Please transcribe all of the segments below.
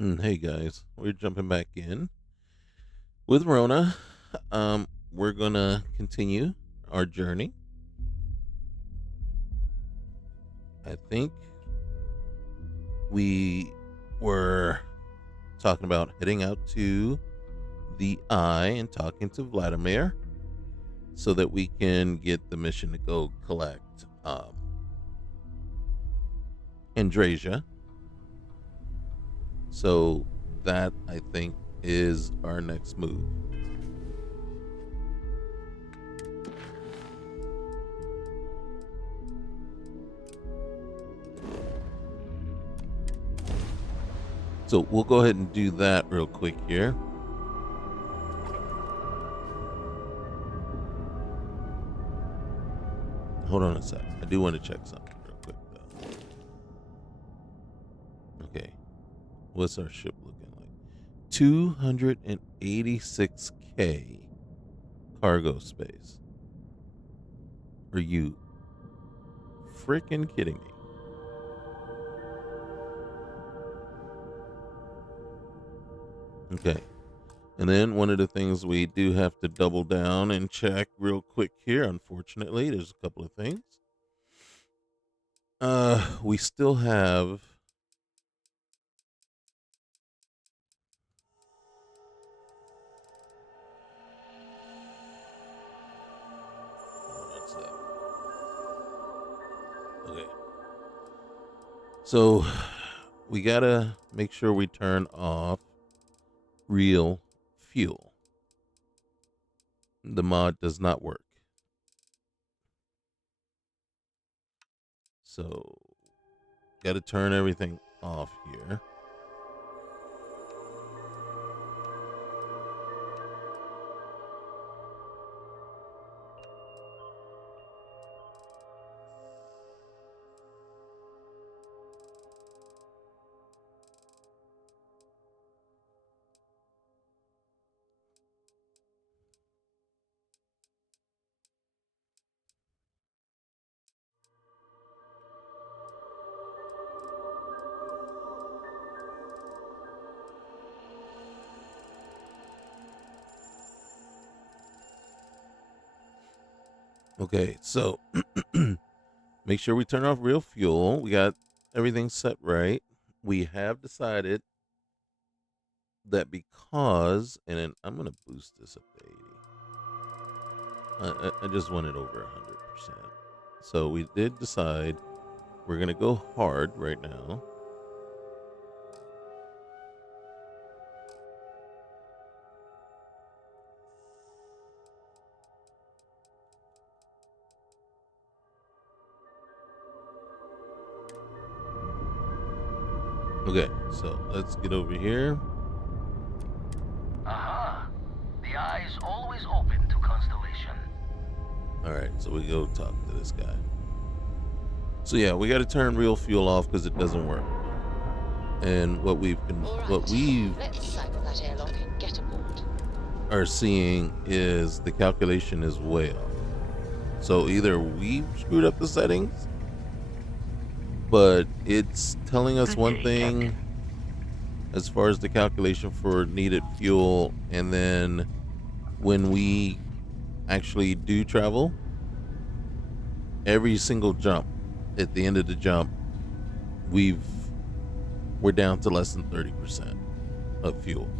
Hey guys, we're jumping back in with Rhona. We're gonna continue our journey. I think we were talking about heading out to the Eye and talking to Vladimir so that we can get the mission to go collect Andrasia. So that I think is our next move. So we'll go ahead and do that real quick here. Hold on a sec. I do want to check something real quick though. Okay. What's our ship looking like? 286K cargo space. Are you freaking kidding me? Okay. And then one of the things we do have to double down and check real quick here, unfortunately, there's a couple of things. We still have what's that? Okay. So we gotta make sure we turn off real fuel. The mod does not work. So got to turn everything off here. Okay, so make sure we turn off real fuel. We got everything set right. We have decided that because, and then I'm going to boost this up to 80. I just want it over 100%. So we did decide we're going to go hard right now. Okay, so let's get over here. Aha! The eye is always open to constellation. All right, so we go talk to this guy. So yeah, we got to turn real fuel off because it doesn't work. And what we've been, what we Let's cycle that airlock and get aboard. are seeing is the calculation is way off. So either we screwed up the settings, but it's telling us one thing as far as the calculation for needed fuel, and then when we actually do travel, every single jump, at the end of the jump, we're down to less than 30% of fuel.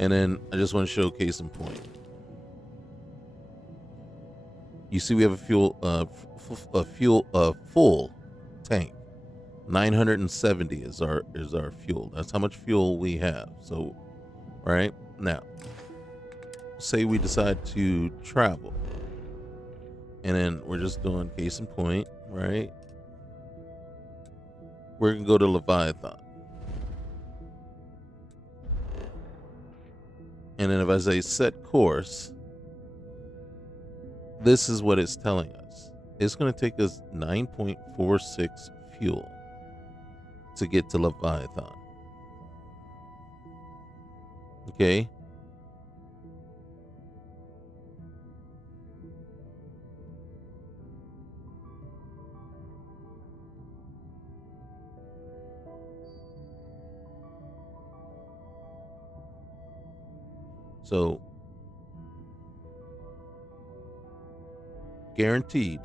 And then I just want to showcase in point. You see, we have a full tank. 970 is our fuel. That's how much fuel we have. So, right now, say we decide to travel, and then we're just doing case in point, right? We're gonna go to Leviathan, and then if I say set course, this is what it's telling us. It's going to take us 9.46 fuel to get to Leviathan. Okay. So guaranteed.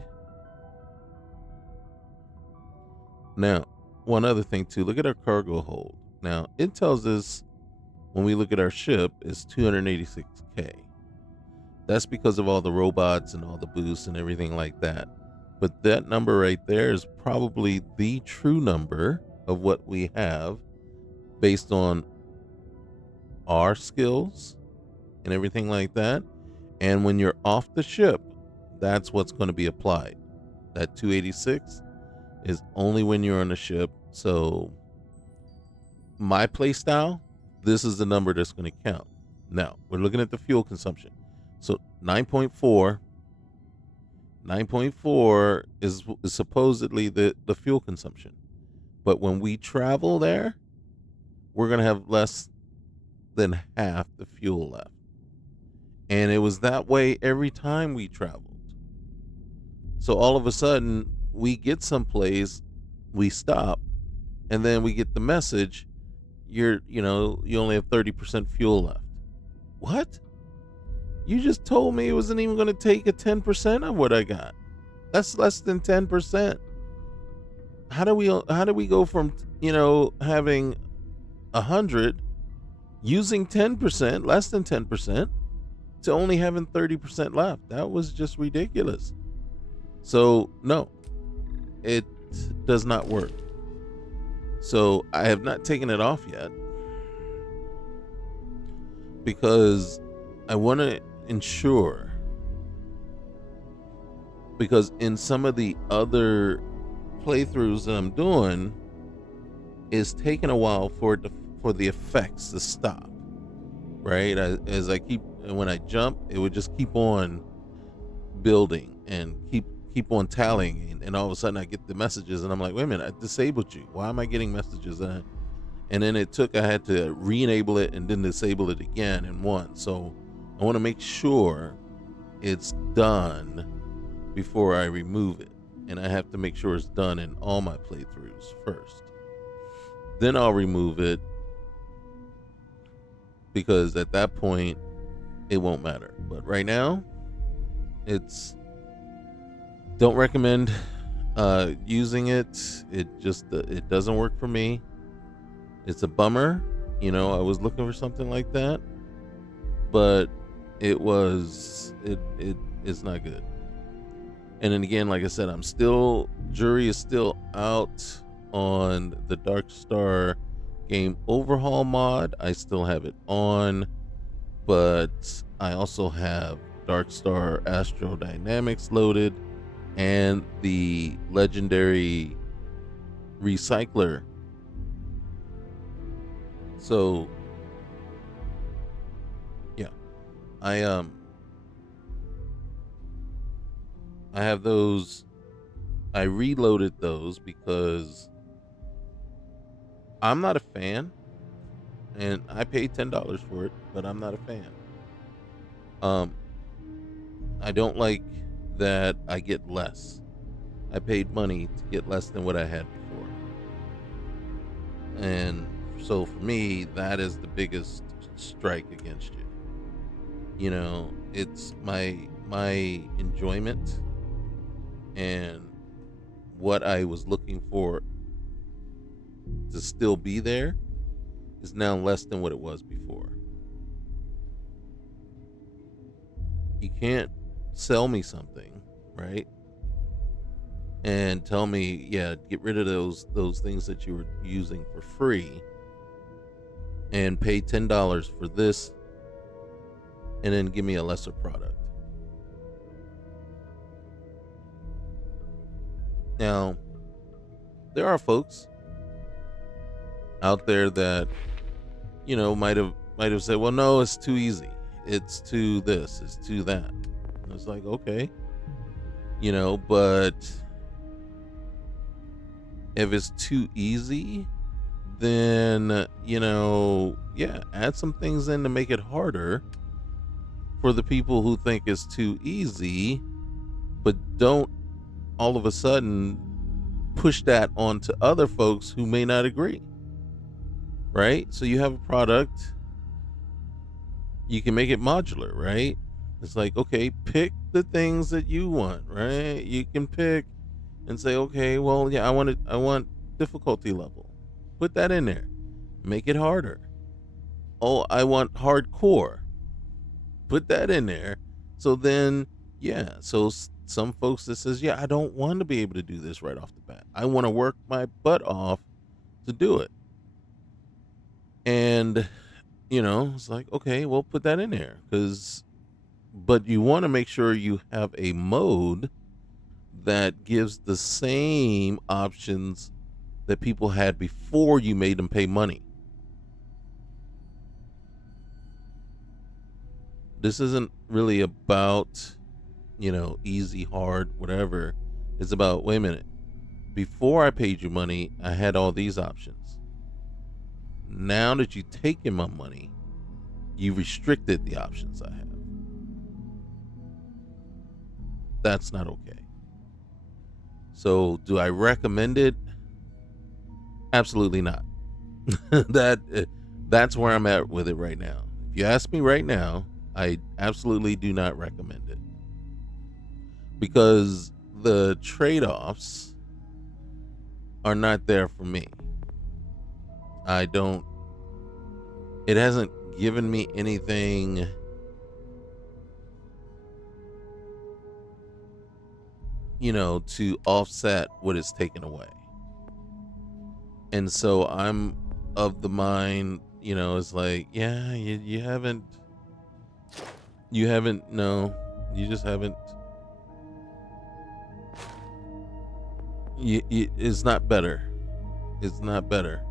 Now, one other thing too, look at our cargo hold. Now, it tells us when we look at our ship is 286K. That's because of all the robots and all the boosts and everything like that. But that number right there is probably the true number of what we have based on our skills and everything like that. And when you're off the ship, that's what's going to be applied. That 286 is only when you're on the ship. So my play style, this is the number that's going to count. Now, we're looking at the fuel consumption. So 9.4 is supposedly the fuel consumption. But when we travel there, we're going to have less than half the fuel left. And it was that way every time we traveled. So all of a sudden, we get someplace, we stop, and then we get the message, you only have 30% fuel left. What? You just told me it wasn't even going to take a 10% of what I got. That's less than 10%. How do we go from, having 100 using 10%, less than 10%, to only having 30% left? That was just ridiculous. So, no, it does not work. So I have not taken it off yet because I want to ensure, because in some of the other playthroughs that I'm doing, it's taking a while for the effects to stop, right? When I jump, it would just keep on building and keep on tallying, and all of a sudden I get the messages and I'm like, wait a minute, I disabled you. Why am I getting messages? And then I had to re-enable it and then disable it again in one. So I want to make sure it's done before I remove it, and I have to make sure it's done in all my playthroughs first. Then I'll remove it, because at that point it won't matter. But right now, don't recommend using it. It doesn't work for me. It's a bummer. I was looking for something like that, but it's not good. And then again, like I said, jury is still out on the Dark Star game overhaul mod. I still have it on, but I also have Dark Star Astro Dynamics loaded and the legendary recycler. So yeah, I have those. I reloaded those because I'm not a fan, and I paid $10 for it, but I'm not a fan. I don't like that I get less. I paid money to get less than what I had before. And so for me, that is the biggest strike against you. It's my enjoyment and what I was looking for to still be there is now less than what it was before. You can't sell me something, right? And tell me, yeah, get rid of those things that you were using for free and pay $10 for this, and then give me a lesser product. Now, there are folks out there that might have said, well, no, it's too easy, it's too this, it's too that. And it's like, okay, but if it's too easy, then add some things in to make it harder for the people who think it's too easy, but don't all of a sudden push that onto other folks who may not agree. Right? So you have a product you can make it modular, right? It's like, okay, pick the things that you want, right? You can pick and say, okay, well, yeah, I want difficulty level. Put that in there. Make it harder. Oh, I want hardcore. Put that in there. So then, yeah, so some folks that says, yeah, I don't want to be able to do this right off the bat. I want to work my butt off to do it. And it's like, okay, well, put that in there but you want to make sure you have a mode that gives the same options that people had before you made them pay money. This isn't really about, easy, hard, whatever. It's about, wait a minute. Before I paid you money, I had all these options. Now that you've taken my money, you restricted the options I have. That's not okay. So, do I recommend it? Absolutely not. That's where I'm at with it right now. If you ask me right now, I absolutely do not recommend it because the trade-offs are not there for me. I don't. It hasn't given me anything to offset what is taken away. And so I'm of the mind, it's like, yeah, you haven't, no, you just haven't, it's not better. It's not better.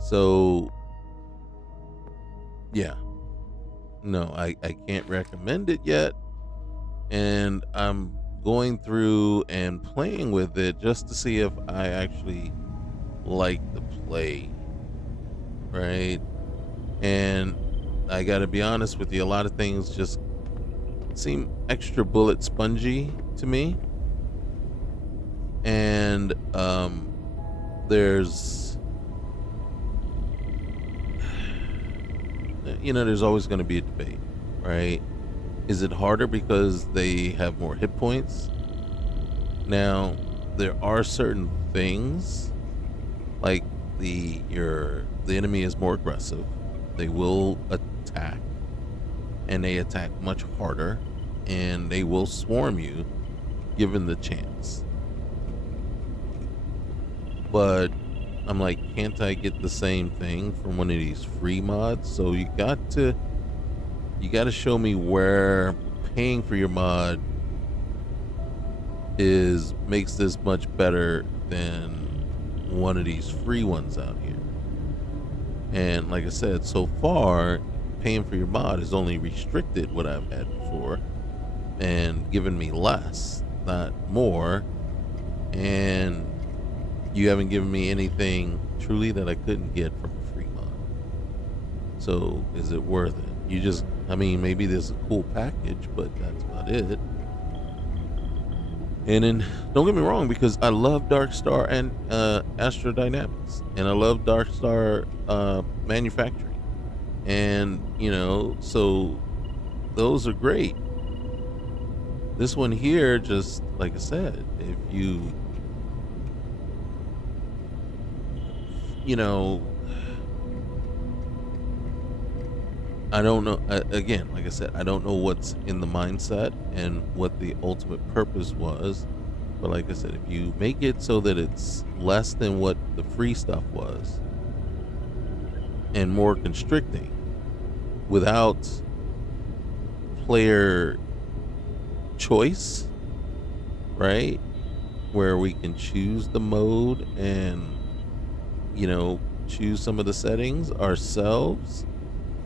So, yeah, no, I can't recommend it yet. And I'm going through and playing with it just to see if I actually like the play, right? And I gotta be honest with you, a lot of things just seem extra bullet spongy to me. And there's there's always going to be a debate, right? Is it harder because they have more hit points? Now, there are certain things like the enemy is more aggressive. They will attack, and they attack much harder, and they will swarm you given the chance. But I'm like, can't I get the same thing from one of these free mods? So you got to show me where paying for your mod makes this much better than one of these free ones out here. And like I said, so far, paying for your mod has only restricted what I've had before and given me less, not more. And you haven't given me anything truly that I couldn't get from a free mod. So is it worth it? Maybe there's a cool package, but that's about it. And then, don't get me wrong, because I love Dark Star and Astrodynamics, and I love Dark Star manufacturing, and so those are great. This one here, just like I said, if you I don't know. Again, like I said, I don't know what's in the mindset and what the ultimate purpose was. But like I said, if you make it so that it's less than what the free stuff was and more constricting without player choice, right? Where we can choose the mode and, choose some of the settings ourselves,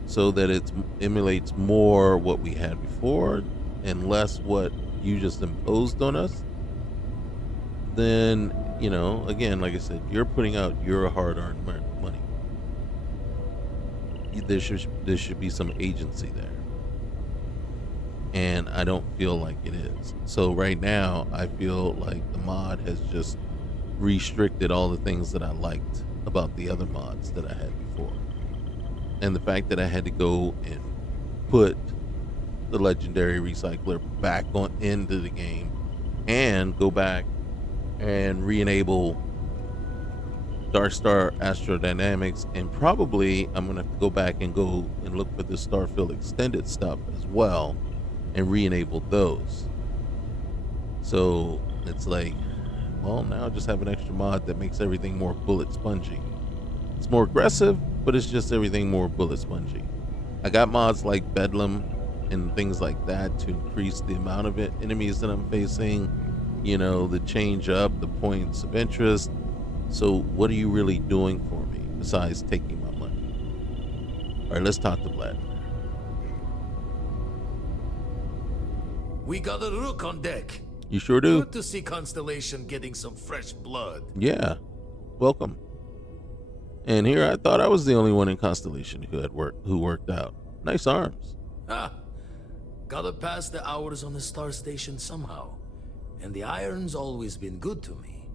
so that it emulates more what we had before and less what you just imposed on us, then, again, like I said, you're putting out your hard-earned money. There should be some agency there. And I don't feel like it is. So right now, I feel like the mod has just restricted all the things that I liked about the other mods that I had before. And the fact that I had to go and put the legendary recycler back on into the game and go back and re-enable Dark Star Astrodynamics, and probably I'm gonna have to go back and go and look for the Starfield extended stuff as well and re-enable those. So it's like, well, now I just have an extra mod that makes everything more bullet spongy. It's more aggressive, but it's just everything more bullet spongy. I got mods like Bedlam and things like that to increase the amount of enemies that I'm facing, the change up, the points of interest. So what are you really doing for me besides taking my money? All right, let's talk to Vlad. We got a rook on deck. You sure do. Good to see Constellation getting some fresh blood. Yeah, welcome. And here I thought I was the only one in Constellation who worked out. Nice arms. Ha! Gotta pass the hours on the star station somehow. And the iron's always been good to me.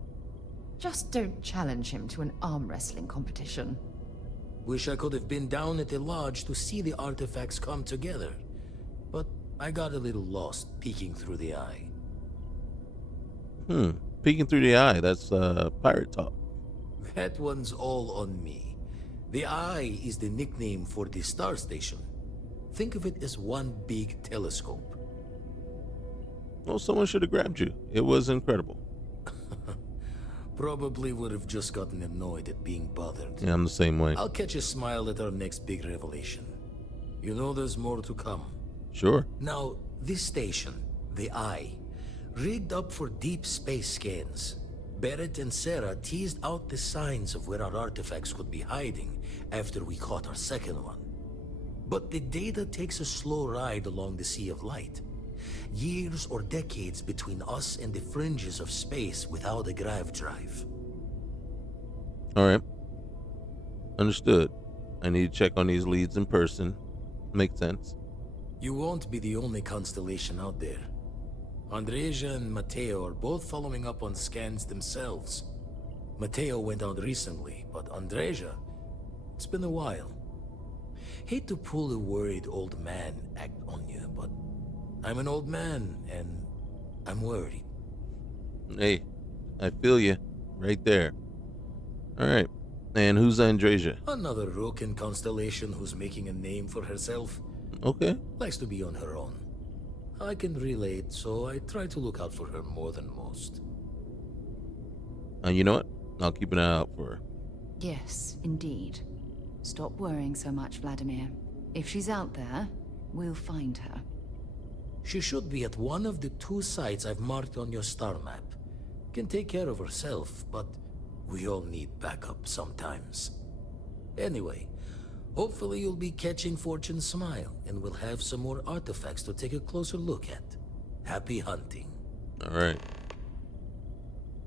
Just don't challenge him to an arm wrestling competition. Wish I could have been down at the lodge to see the artifacts come together. But I got a little lost peeking through the eye. Peeking through the eye, that's pirate talk. That one's all on me. The eye is the nickname for the star station. Think of it as one big telescope. Well, someone should have grabbed you. It was incredible. Probably would have just gotten annoyed at being bothered. Yeah, I'm the same way. I'll catch a smile at our next big revelation. You know there's more to come. Sure. Now, this station, the Eye, rigged up for deep space scans. Barrett and Sarah teased out the signs of where our artifacts could be hiding after we caught our second one. But the data takes a slow ride along the Sea of Light. Years or decades between us and the fringes of space without a grav drive. All right. Understood. I need to check on these leads in person. Makes sense. You won't be the only constellation out there. Andreja and Mateo are both following up on scans themselves. Mateo went out recently, but Andreja, it's been a while. Hate to pull a worried old man act on you, but I'm an old man, and I'm worried. Hey, I feel you. Right there. All right. And who's Andreja? Another rook in Constellation who's making a name for herself. Okay. Likes to be on her own. I can relate, so I try to look out for her more than most. You know what? I'll keep an eye out for her. Yes, indeed. Stop worrying so much, Vladimir. If she's out there, we'll find her. She should be at one of the 2 sites I've marked on your star map. Can take care of herself, but we all need backup sometimes. Anyway, hopefully you'll be catching Fortune's smile, and we'll have some more artifacts to take a closer look at. Happy hunting. All right.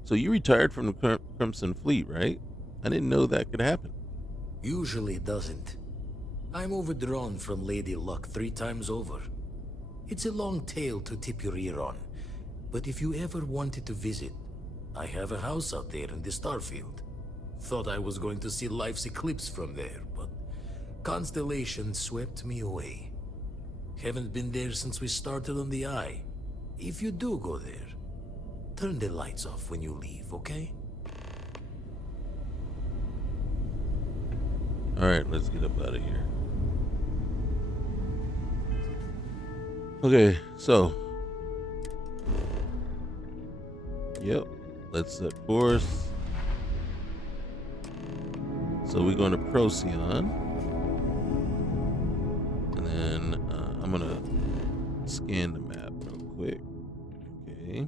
So you retired from the Crimson Fleet, right? I didn't know that could happen. Usually it doesn't. I'm overdrawn from Lady Luck 3 times over. It's a long tale to tip your ear on, but if you ever wanted to visit, I have a house out there in the Starfield. Thought I was going to see life's eclipse from there, but Constellation swept me away. Haven't been there since we started on the Eye. If you do go there, turn the lights off when you leave, okay? All right, let's get up out of here. Okay, so. Yep, let's set course. So we're going to Procyon. And then I'm going to scan the map real quick. Okay.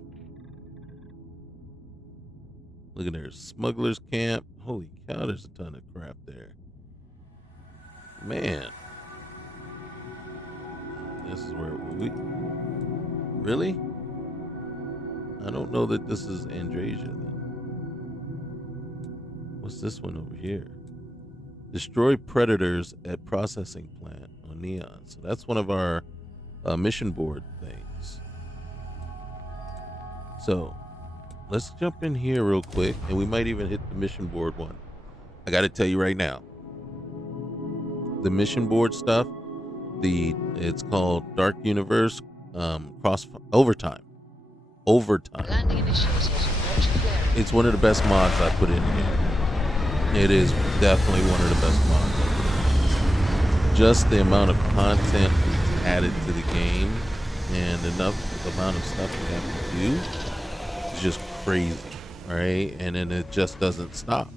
Look at there, Smuggler's Camp. Holy cow, there's a ton of crap there. Man. This is where we... Really? I don't know that this is Andreja then. What's this one over here? Destroy predators at processing plant on Neon. So that's one of our mission board things. So let's jump in here real quick, and we might even hit the mission board one. I got to tell you right now, the mission board stuff. It's called Dark Universe Cross Overtime. Overtime. Landing initiated. Watch flaring. It's one of the best mods I put in here. It is definitely one of the best mods I put in. Just the amount of content we've added to the game and enough amount of stuff we have to do is just crazy. All right, and then it just doesn't stop.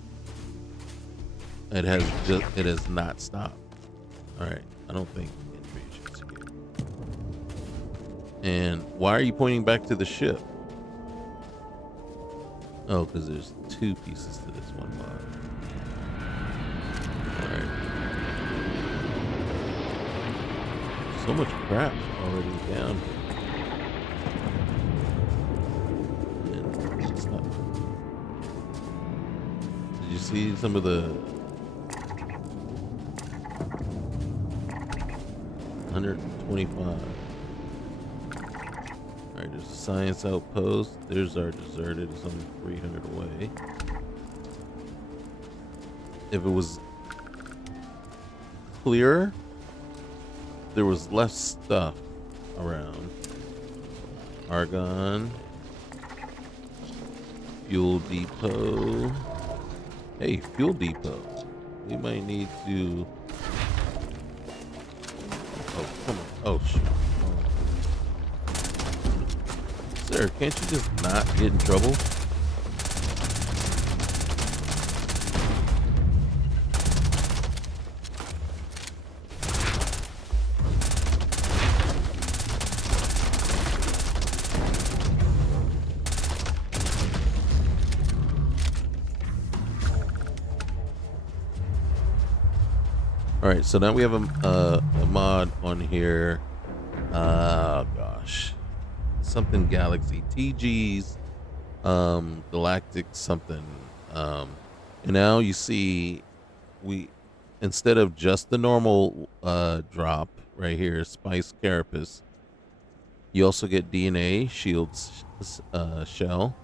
It has not stopped. All right, I don't think animation's here. And why are you pointing back to the ship? Oh, because there's 2 pieces to this one mod. All right. So much crap already down here. And it's not. Did you see some of the 125? Alright, there's a science outpost. There's our deserted. It's only 300 away. If it was clearer, there was less stuff around. Argon. Fuel depot. Hey, fuel depot. We might need to... Oh, come on. Oh, shoot. Sir, can't you just not get in trouble? All right, so now we have a mod on here. Gosh, something Galaxy TG's Galactic something. And now you see we instead of just the normal drop right here, Spice Carapace, you also get DNA shields shell.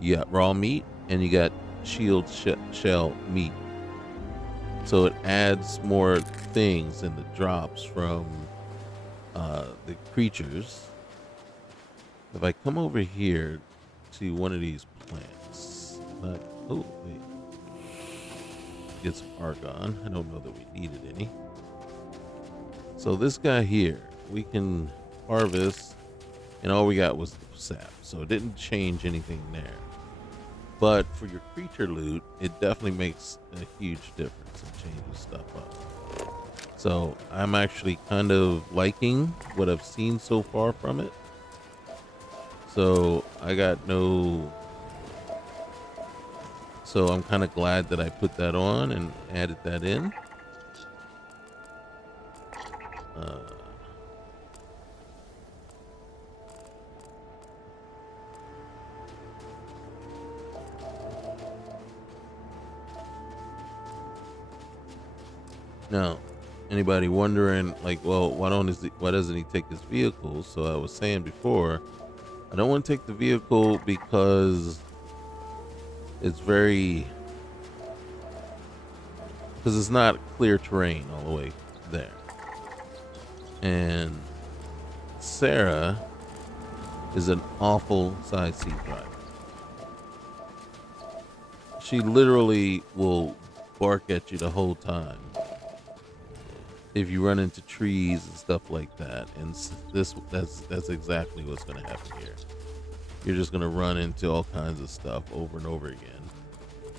You got raw meat and you got shield shell meat. So it adds more things in the drops from the creatures. If I come over here to one of these plants, oh wait, get some argon. I don't know that we needed any. So this guy here, we can harvest, and all we got was the sap. So it didn't change anything there. But for your creature loot, it definitely makes a huge difference and changes stuff up. So I'm actually kind of liking what I've seen so far from it. So I got no... So I'm kind of glad that I put that on and added that in. Now, anybody wondering, like, well, why doesn't he take his vehicle? So I was saying before, I don't want to take the vehicle because it's not clear terrain all the way there. And Sarah is an awful side seat driver. She literally will bark at you the whole time if you run into trees and stuff like that. And that's exactly what's going to happen here. You're just going to run into all kinds of stuff over and over again.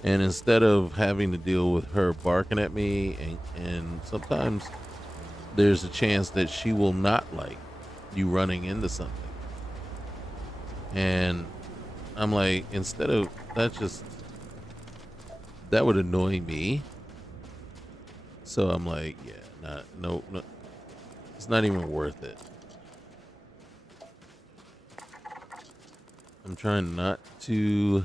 And instead of having to deal with her barking at me, and sometimes there's a chance that she will not like you running into something. And I'm like, instead of that would annoy me. So I'm like, yeah. No, it's not even worth it. I'm trying not to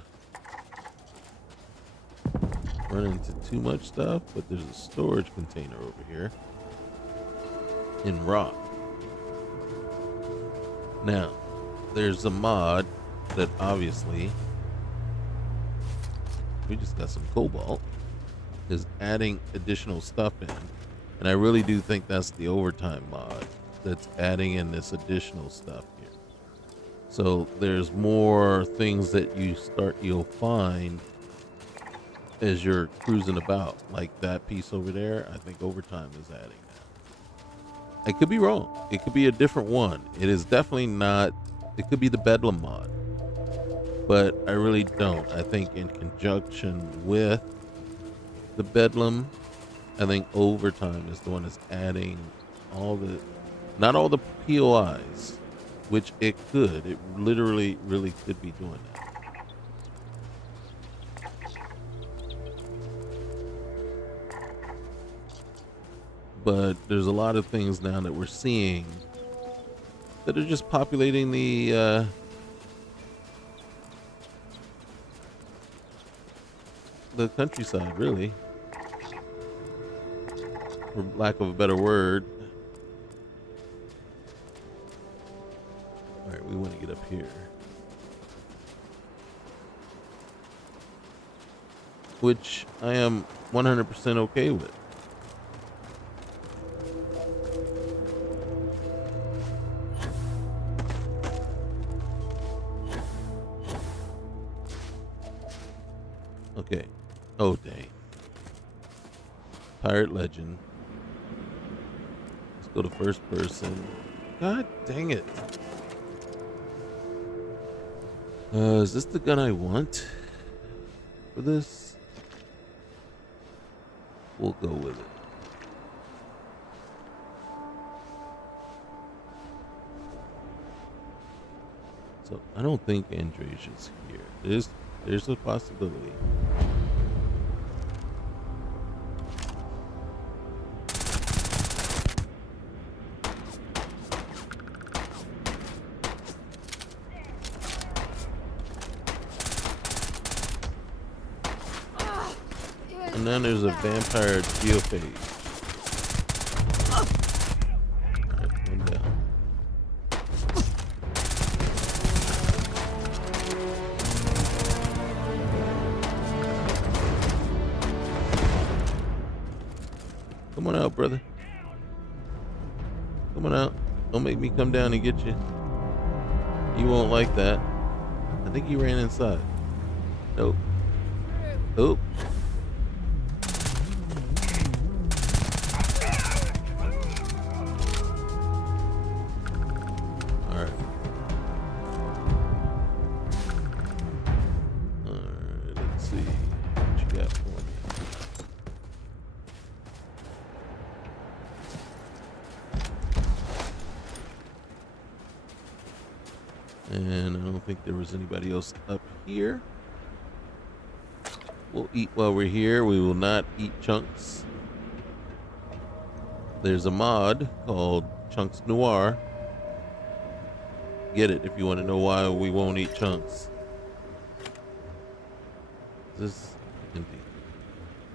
run into too much stuff, but there's a storage container over here in rock. Now, there's a mod that obviously we just got some cobalt, is adding additional stuff in. And I really do think that's the overtime mod that's adding in this additional stuff here. So there's more things that you'll find as you're cruising about. Like that piece over there, I think overtime is adding that. I could be wrong. It could be a different one. It is definitely not. It could be the Bedlam mod. But I really don't. I think in conjunction with the Bedlam, I think overtime is the one that's adding not all the POIs, which it could. It literally really could be doing that. But there's a lot of things now that we're seeing that are just populating the countryside, really, for lack of a better word. All right, we want to get up here, which I am 100% okay with. Okay. Oh, dang. Pirate Legend. Let's go to first person. God dang it. Is this the gun I want for this? We'll go with it. So I don't think Andrasia's here. There's a possibility. And then there's a vampire geophage. Alright, one down. Come on out, brother. Come on out. Don't make me come down and get you. You won't like that. I think he ran inside. Nope. Nope. And I don't think there was anybody else up here. We'll eat while we're here. We will not eat chunks. There's a mod called Chunks Noir. Get it if you want to know why we won't eat chunks. Is this empty?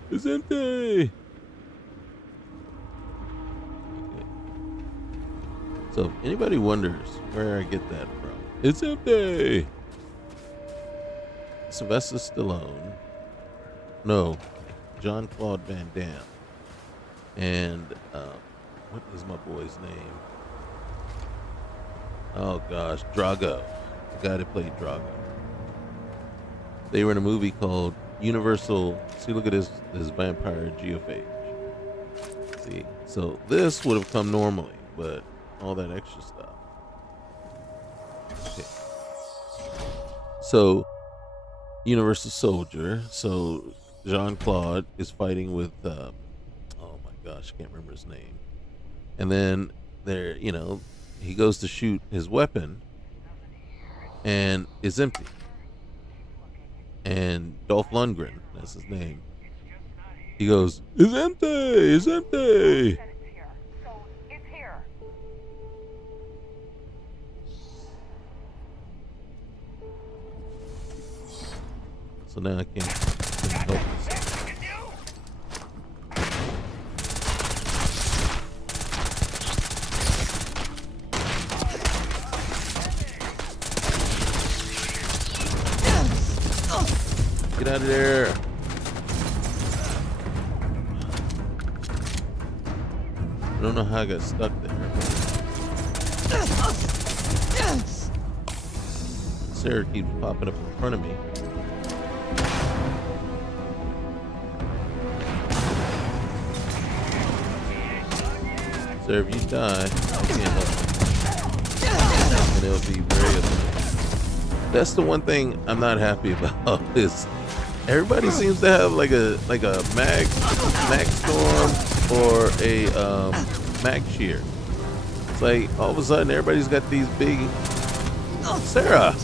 It's empty! Okay. So if anybody wonders where I get that from, it's empty! Sylvester Stallone. No, Jean-Claude Van Damme. And, what is my boy's name? Oh gosh, Drago. The guy that played Drago. They were in a movie called Universal. See, look at this vampire geophage. See, so this would have come normally, but all that extra stuff. Okay. So, Universal Soldier. So, Jean-Claude is fighting with, oh my gosh, I can't remember his name. And then there, he goes to shoot his weapon and it's empty. And Dolph Lundgren, that's his name, he goes, "It's empty, it's empty." So now I can't help myself. Get out of there. I don't know how I got stuck there. Sarah keeps popping up in front of me. Sarah, if you die, I can't help you. And it'll be very upsetting. That's the one thing I'm not happy about is everybody seems to have like a mag storm or a mag shear. It's like all of a sudden everybody's got these big. Sarah.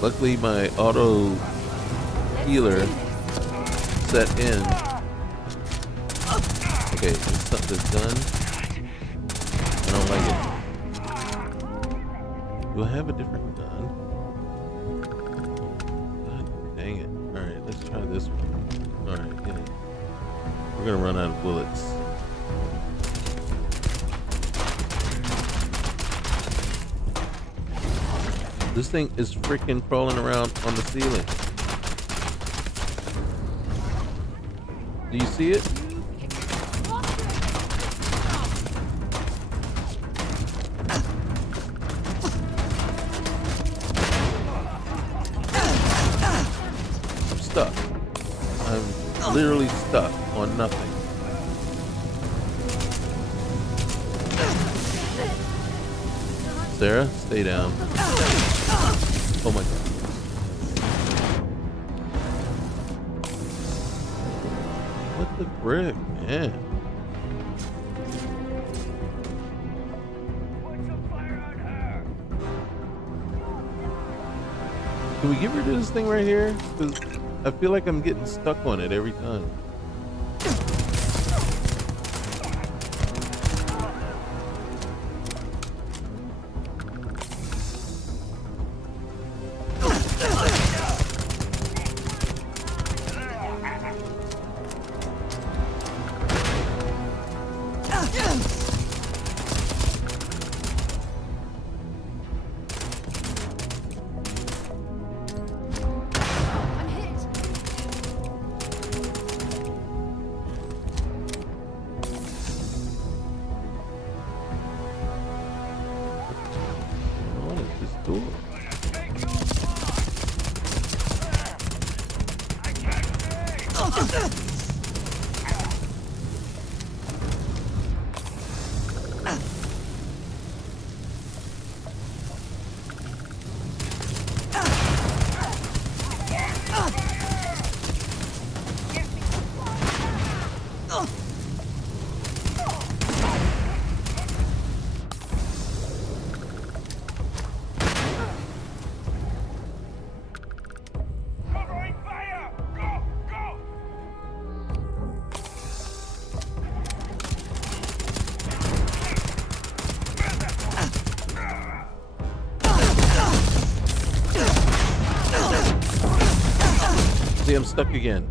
Luckily, my auto healer set in. Okay, this gun. I don't like it. Do I have a different gun? God dang it. Alright, let's try this one. Alright, get it. We're gonna run out of bullets. This thing is freaking crawling around on the ceiling. Do you see it? I'm stuck. I'm literally stuck on nothing. Sarah, stay down. Oh my god. What the frick, man? Can we get rid of this thing right here? Because I feel like I'm getting stuck on it every time. See, I'm stuck again.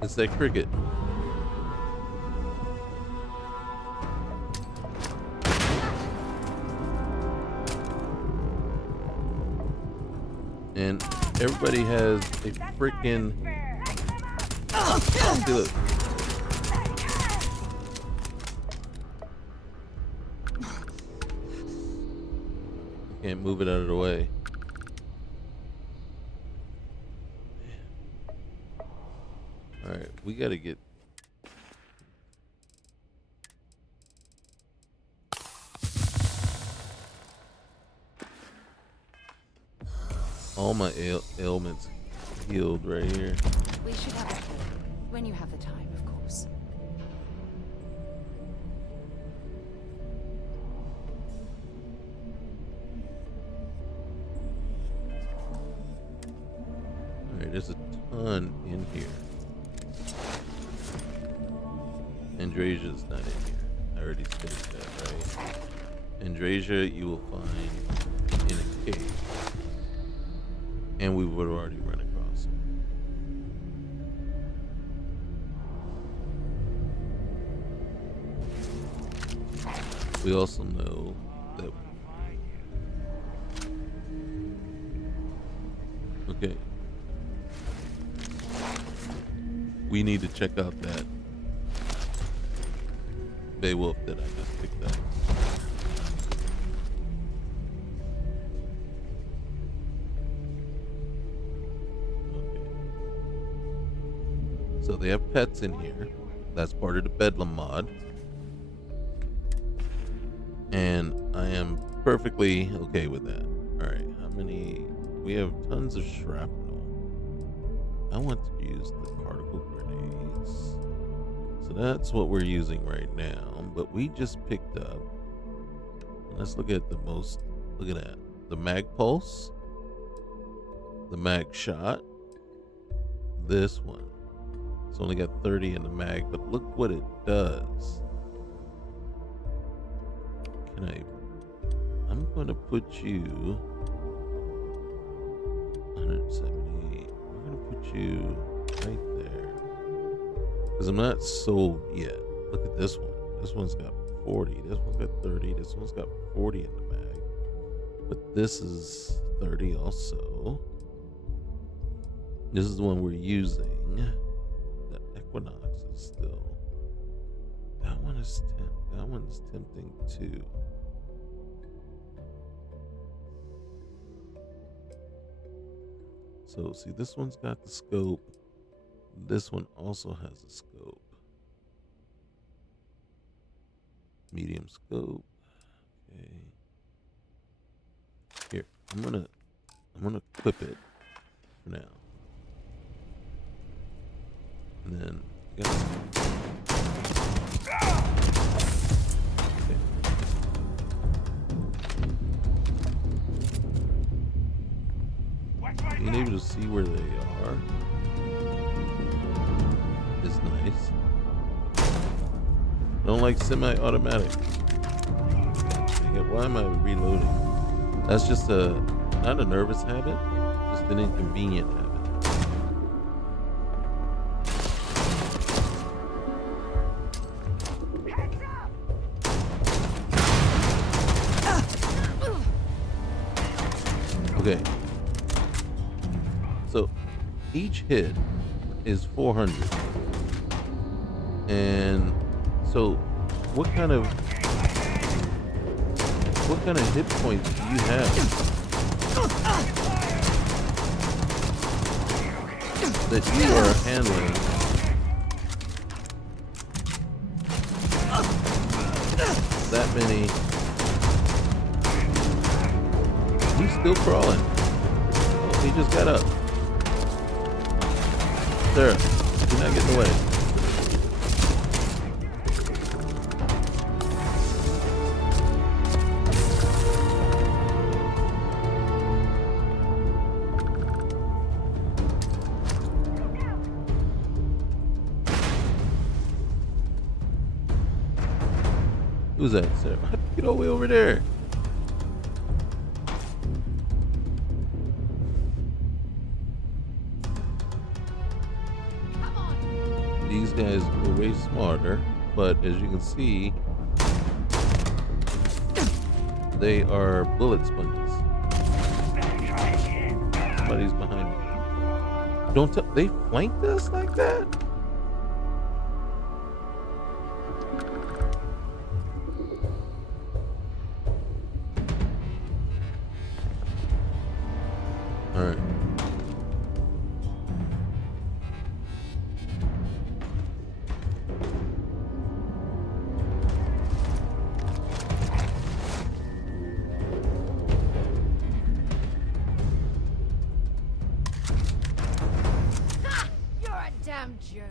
It's that cricket. And everybody has a freaking. See, look. Can't move it out of the way. Alright, we gotta get. All my ailments healed right here. We should have a talk. When you have the time, of course. Alright, there's a ton in here. Andrasia's not in here. I already finished that, right? Andrasia you will find in a cave. And we would already run across him. We also know that. Okay. We need to check out that Beowulf that I just picked up. Okay. So they have pets in here. That's part of the Bedlam mod. And I am perfectly okay with that. Alright, how many? We have tons of shrapnel. I want to use the particle grenades. So that's what we're using right now. But we just picked up. Let's look at the most. Look at that. The mag pulse. The mag shot. This one. It's only got 30 in the mag, but look what it does. Can I? I'm going to put you 178. We're going to put you right there. Because I'm not sold yet. Look at this one. This one's got 40. This one's got 30. This one's got 40 in the bag. But this is 30 also. This is the one we're using. The Equinox is still. That one is that one's tempting too. So see, this one's got the scope. This one also has a scope. Medium scope. Okay. Here, I'm gonna clip it for now. And then okay. Being able to see where they are is nice. I don't like semi-automatic. Why am I reloading? That's just not a nervous habit, just an inconvenient habit. Okay. So each hit is 400. And so what kind of hit points do you have that you are handling that many? He's still crawling. Oh, he just got up. Sir, you're not getting away. Who's that, sir? Get all the way over there. These guys are way smarter, but as you can see, they are bullet sponges. Somebody's behind me. Don't tell. They flanked us like that? All right. You're a damn joke.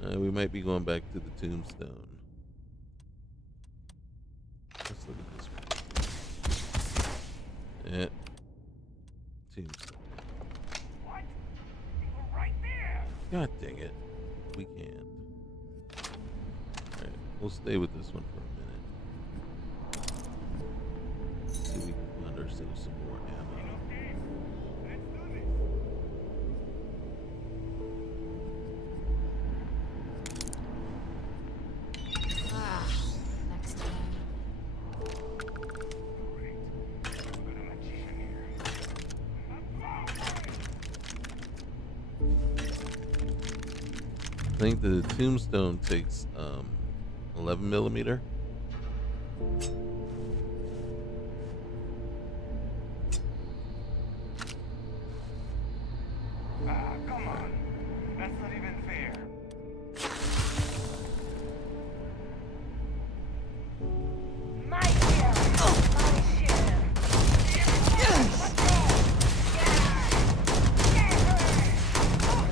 We might be going back to the tombstone. Let's look at this one. Yeah. Tombstone. What? You were right there. God dang it. We can't. Alright, we'll stay with this one for a minute. See if we can find ourselves some more ammo. Let's do this. Ah, next time. I think the tombstone takes 11 millimeter. Come on. That's not even fair. My share. My share. Let's go.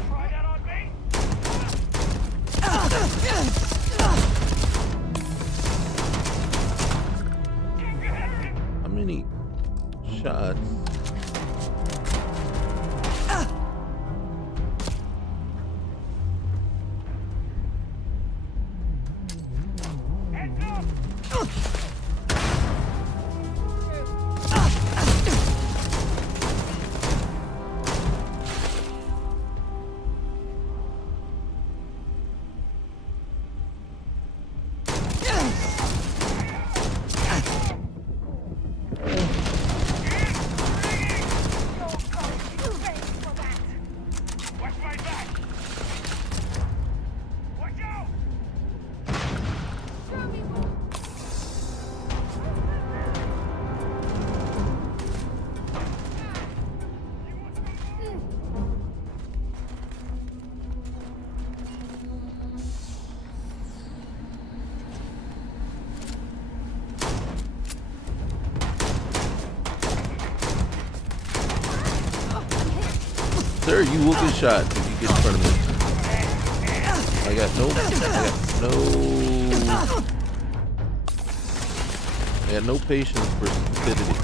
Try that on me? How many shots? Heads up! Watch my back! Watch out! Sir, you will get shot if you get in front of me. I got no patience for stupidity.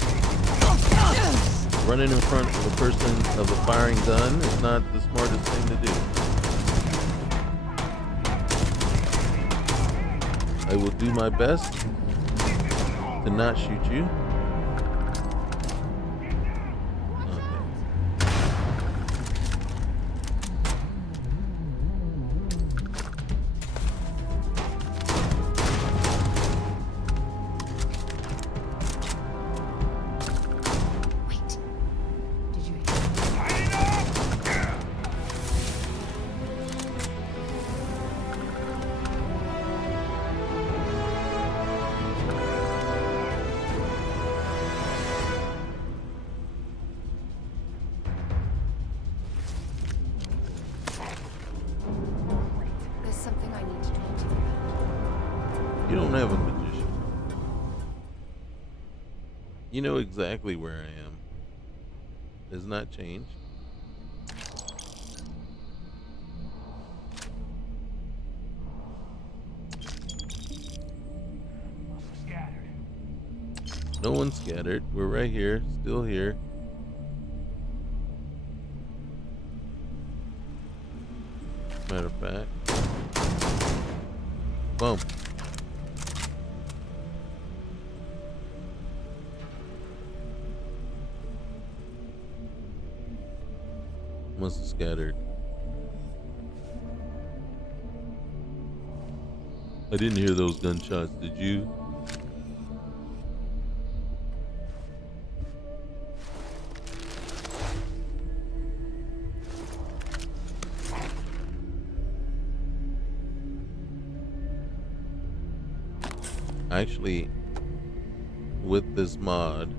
Running in front of a person of a firing gun is not the smartest thing to do. I will do my best to not shoot you. Wait. Did you? There's something I need to talk to you about. You don't have a magician. You know exactly where I am. Does not change. Scattered. No one's scattered. We're right here, still here. Matter of fact. Boom. Must have scattered. I didn't hear those gunshots, did you? Actually, with this mod,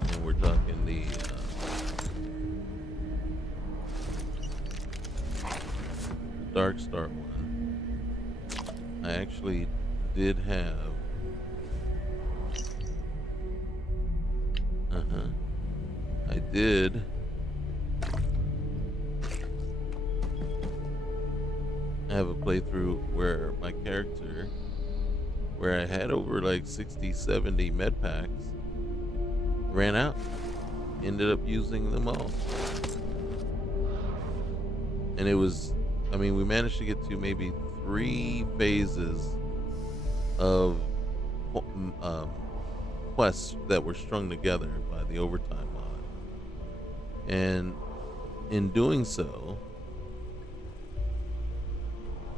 and we're talking the Dark Star one, I actually did have I did have a playthrough where my character, where I had over like 60, 70 med packs, ran out. Ended up using them all. And it was, I mean, we managed to get to maybe 3 phases of quests that were strung together by the overtime mod. And in doing so,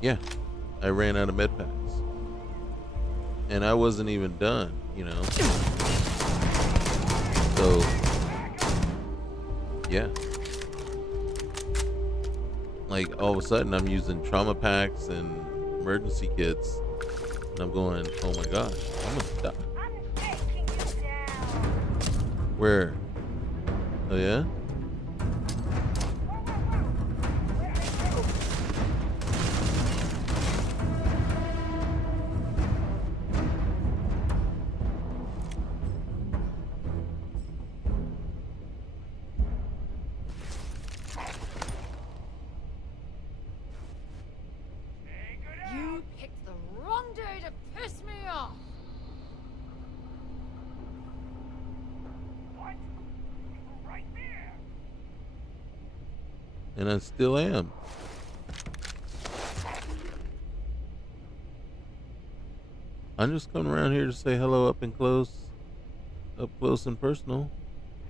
yeah, I ran out of med packs. And I wasn't even done, you know. So, yeah. Like all of a sudden, I'm using trauma packs and emergency kits, and I'm going, "Oh my gosh, I'm gonna die." I'm taking you down. Where? Oh yeah. Whoa, whoa, whoa. Where are you? Ain't good You out. picked the wrong day to piss me off. What? You were right there. And I still am. I'm just coming around here to say hello up close and personal.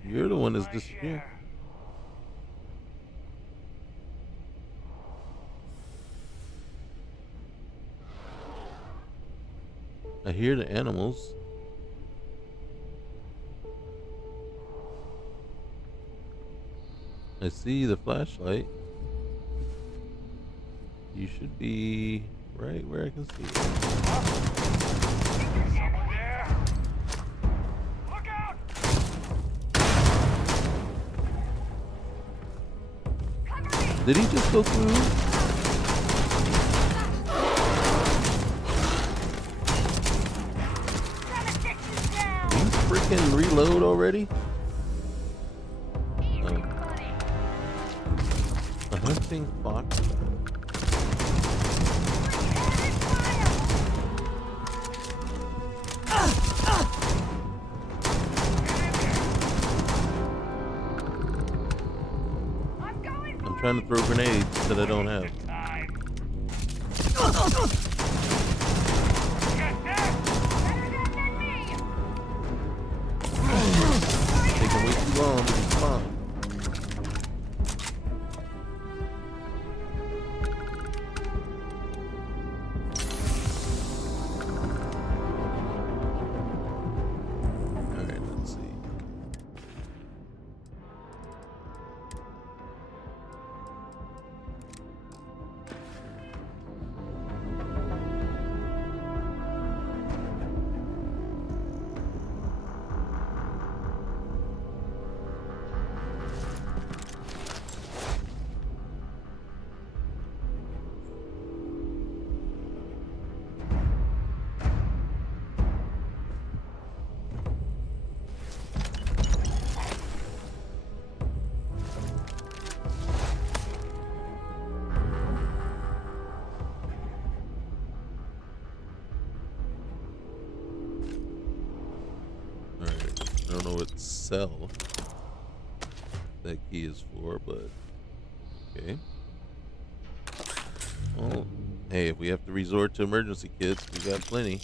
You're the one that's My disappeared. share. I hear the animals. I see the flashlight. You should be right where I can see it. Someone there. Look out! Cover me. Did he just go through? Gonna get you down. You freaking reload already? Easy, Oh, buddy. a hunting fox. Heavy fire. I'm going I'm for trying to throw grenades that I don't have. Time. it. Get there. Better that than me. Taking way too long to respond. Alright, let's see. Alright, I don't know what cell that key is for, but okay. Well, hey, if we have to resort to emergency kits, we got plenty.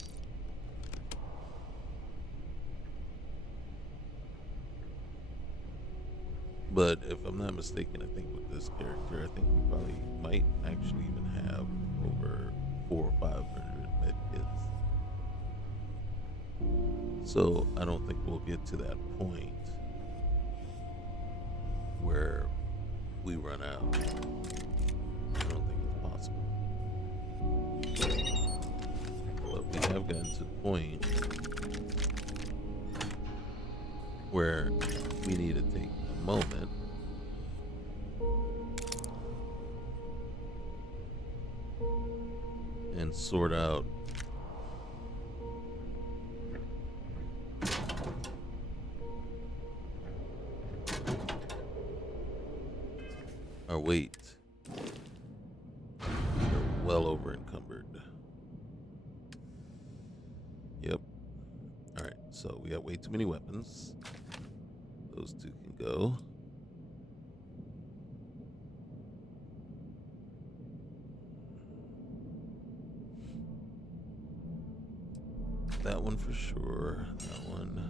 But if I'm not mistaken, I think with this character, I think we probably might actually even have over 400 or 500 med kits. So I don't think we'll get to that point where we run out. I don't think it's possible. But we have gotten to the point where we need to take a moment and sort out our weight. We're well over encumbered. Yep. Alright, so we got way too many weapons. Those two can go. That one for sure. That one.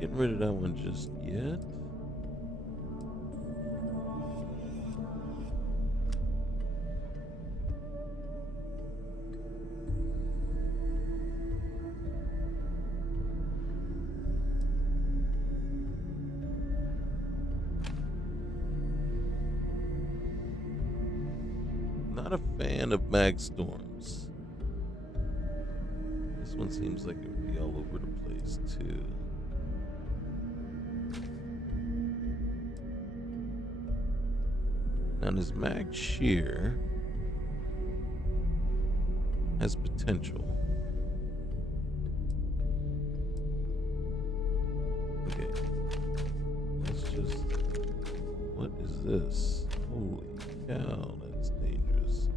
getting rid of that one just yet. Not a fan of mag storms. This one seems like it would be all over the place too. Now this mag shear has potential. Okay. Let's just, what is this? Holy cow, that's dangerous.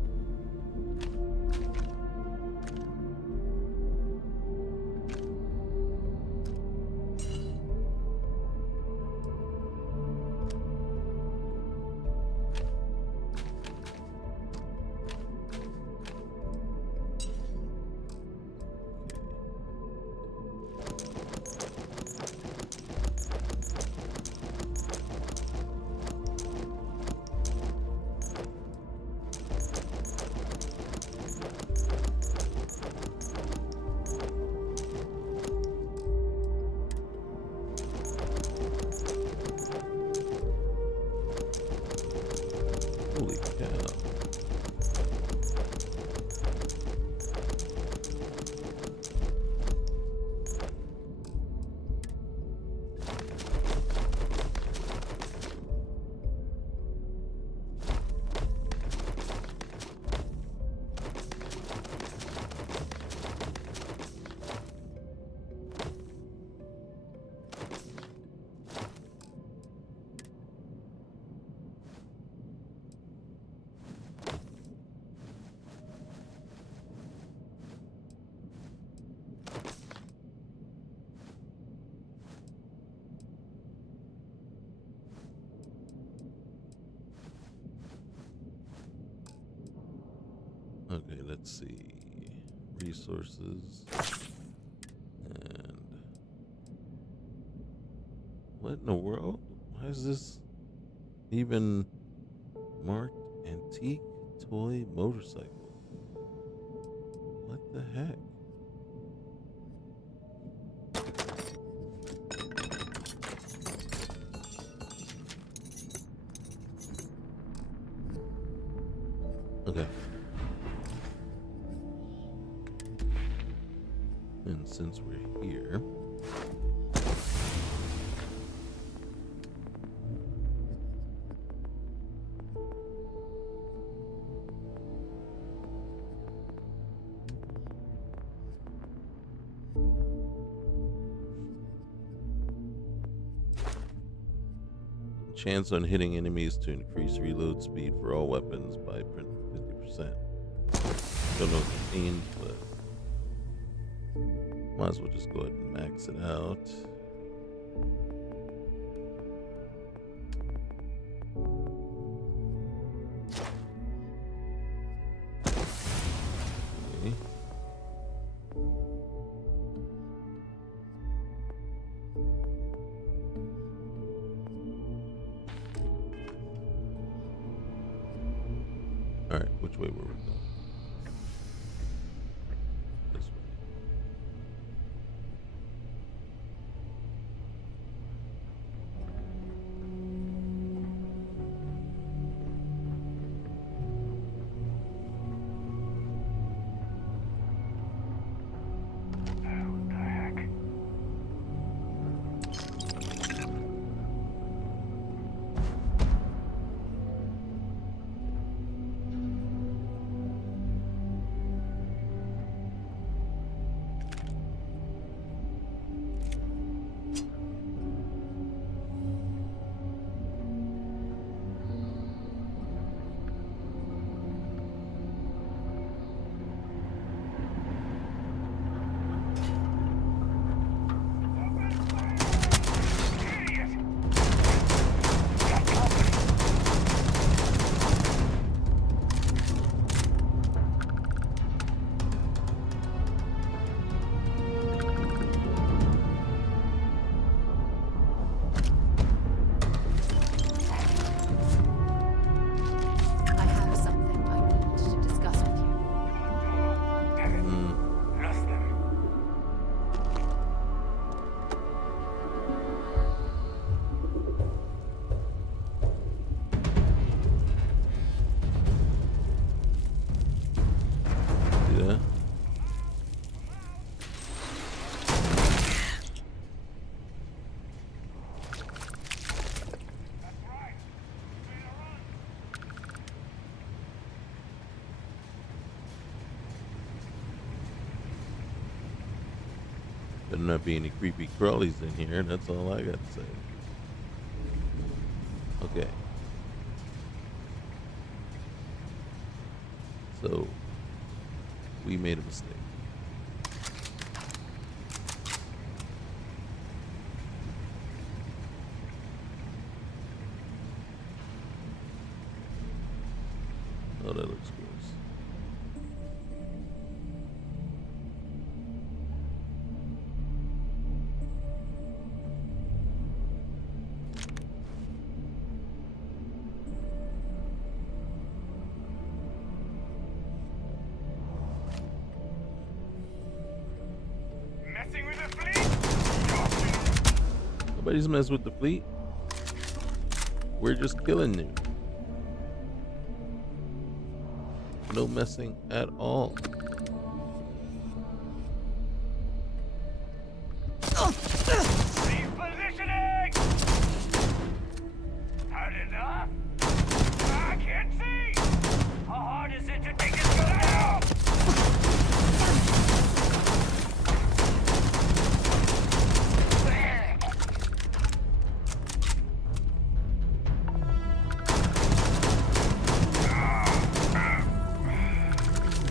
Holy cow. Okay, let's see. Resources. And what in the world? Why is this even marked antique toy motorcycle? What the heck? Okay. And since we're here, chance on hitting enemies to increase reload speed for all weapons by 50%. Don't know what that means, but might as well just go ahead and max it out. Okay. All right, which way were we going? This way. What the heck? Better not be any creepy crawlies in here. That's all I got to say. Okay. So, we made a mistake. Oh, that looks gross. Messing with the fleet? Nobody's messed with the fleet. We're just killing you. No messing at all. Repositioning! Hard enough? I can't see! How hard is it to take this guy out?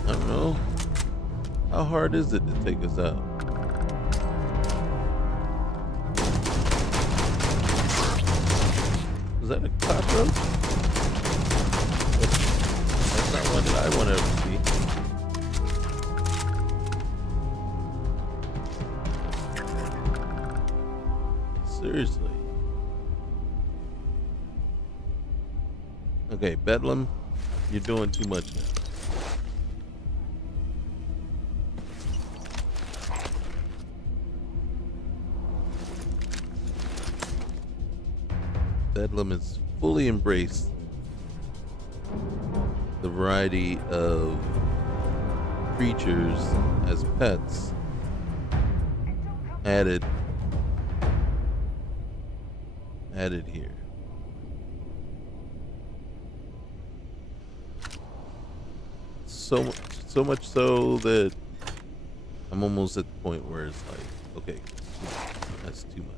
I don't know. How hard is it to take us out? Is that a cockroach? That's not one that I want to ever see. Seriously. Okay, Bedlam, you're doing too much now. Bedlam has fully embraced the variety of creatures as pets added here. So much so that I'm almost at the point where it's like, okay, that's too much.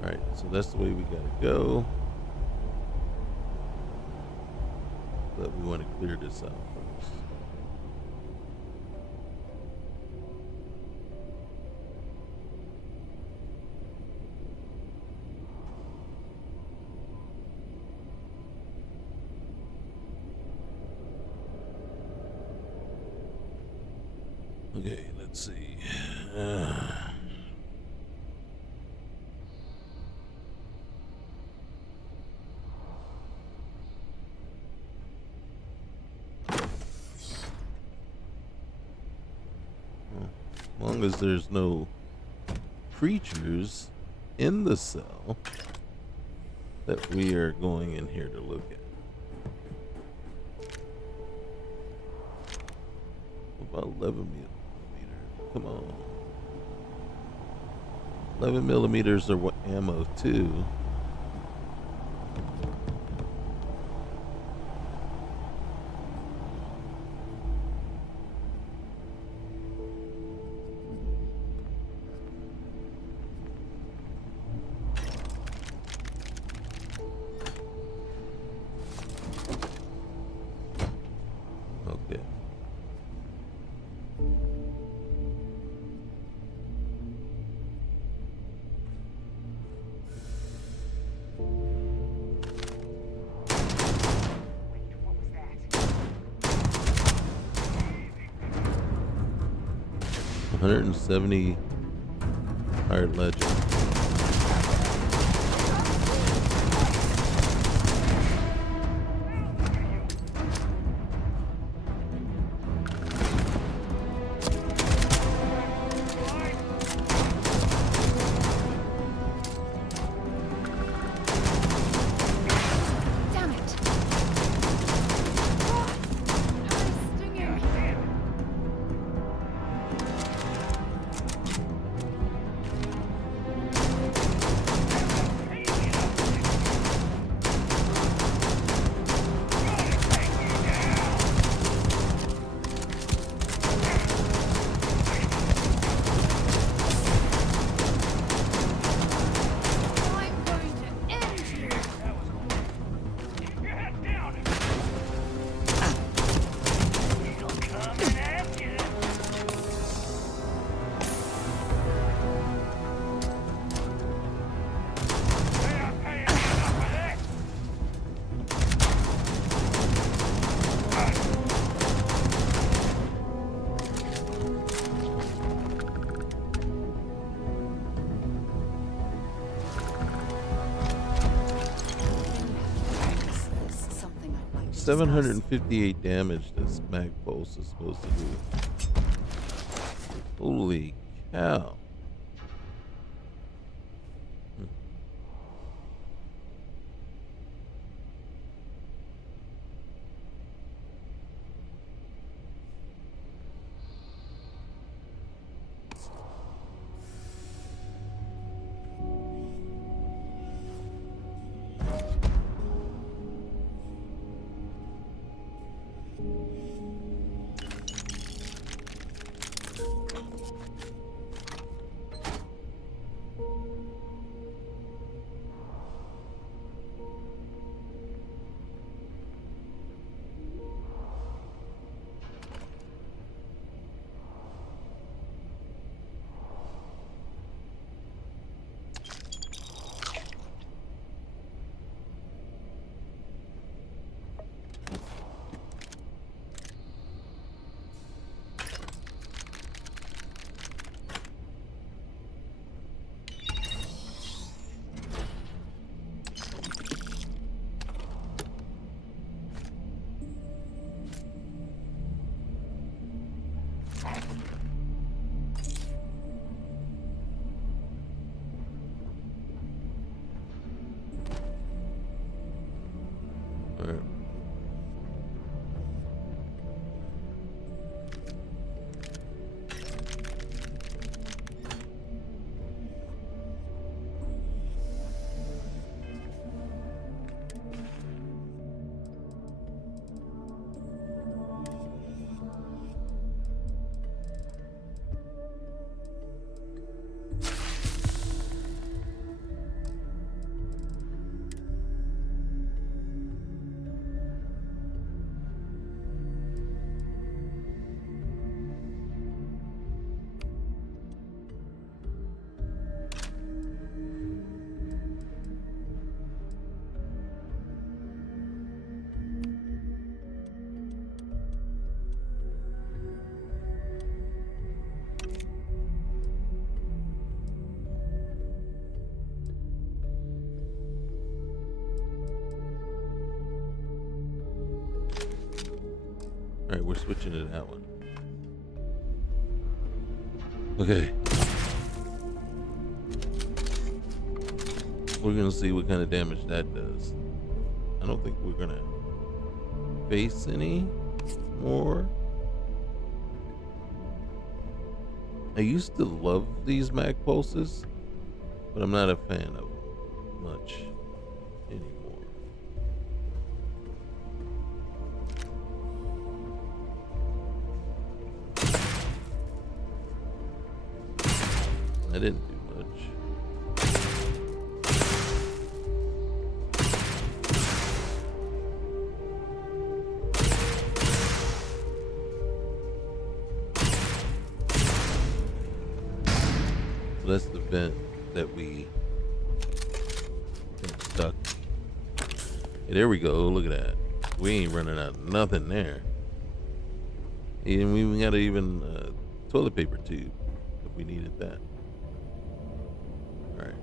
Alright, so that's the way we gotta go. But we want to clear this out first. Okay, let's see. 'Cause there's no creatures in the cell that we are going in here to look at. About 11 millimeters. Come on. 11 millimeters are what ammo too. Okay. What was that? 170 hard legend. Damn it! Oh, no, stinging. 758 damage this mag pulse is supposed to do. Holy cow. Alright. Alright, we're switching to that one. Okay. We're gonna see what kind of damage that does. I don't think we're gonna face any more. I used to love these mag pulses, but I'm not a fan of them much anymore. I didn't do much. So that's the vent that we got stuck. Hey, there we go. Look at that. We ain't running out of nothing there. And we even got toilet paper tube if we needed that. All right.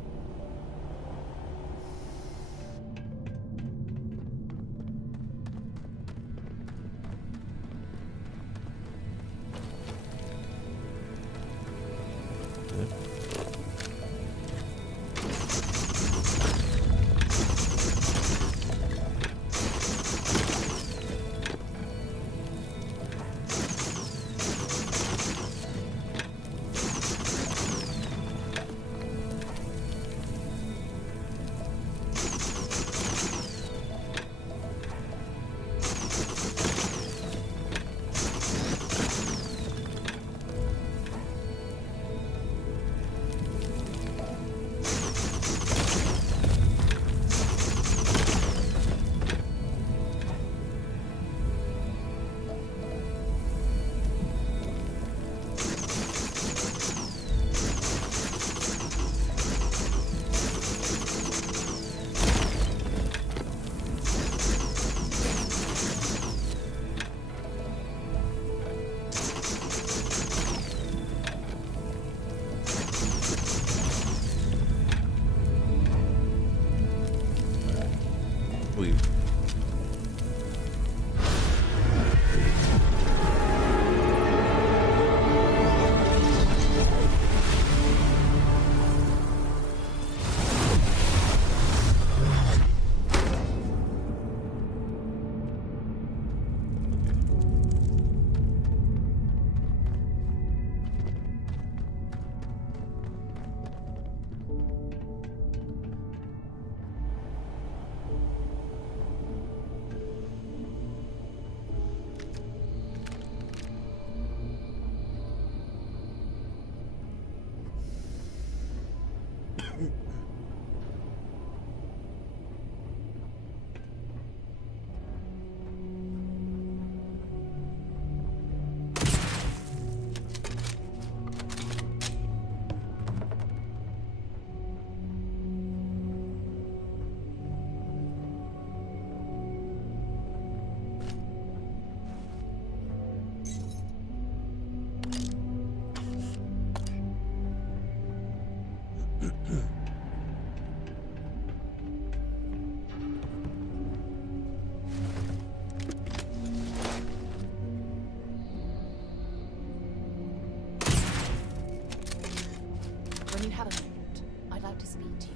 When you have a moment, I'd like to speak to you.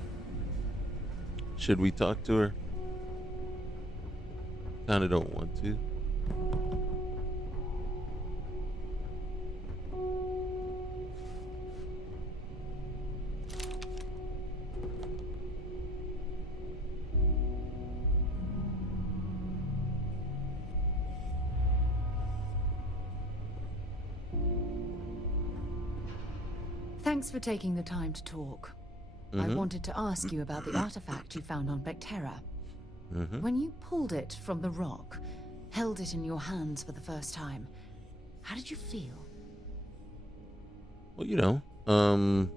Should we talk to her? Kind of don't want to. Thanks for taking the time to talk. I wanted to ask you about the artifact you found on Bethesda. When you pulled it from the rock, held it in your hands for the first time, how did you feel? Well, I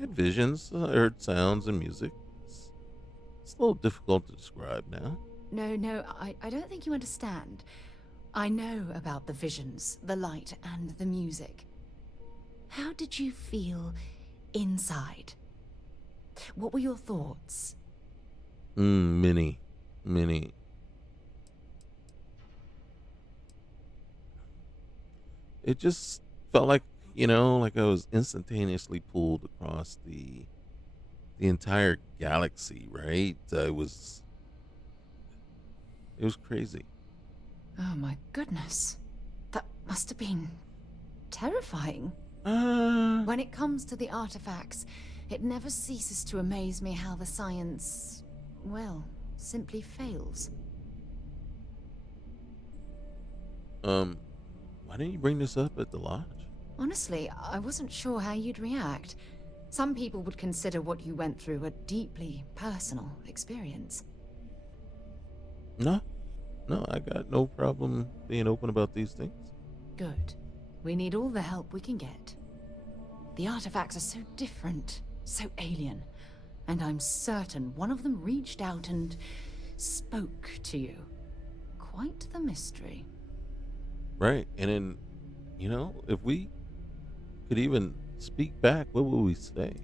had visions. I heard sounds and music. It's a little difficult to describe now. No, I don't think you understand. I know about the visions, the light, and the music. How did you feel inside? What were your thoughts? Many. It just felt like, like I was instantaneously pulled across the entire galaxy, right? It was crazy. Oh my goodness. That must have been terrifying. When it comes to the artifacts, it never ceases to amaze me how the science, well, simply fails. Why didn't you bring this up at the lodge? Honestly, I wasn't sure how you'd react. Some people would consider what you went through a deeply personal experience. No, I got no problem being open about these things. Good. We need all the help we can get. The artifacts are so different, so alien, and I'm certain one of them reached out and spoke to you. Quite the mystery. Right, and then, if we could even speak back, what would we say?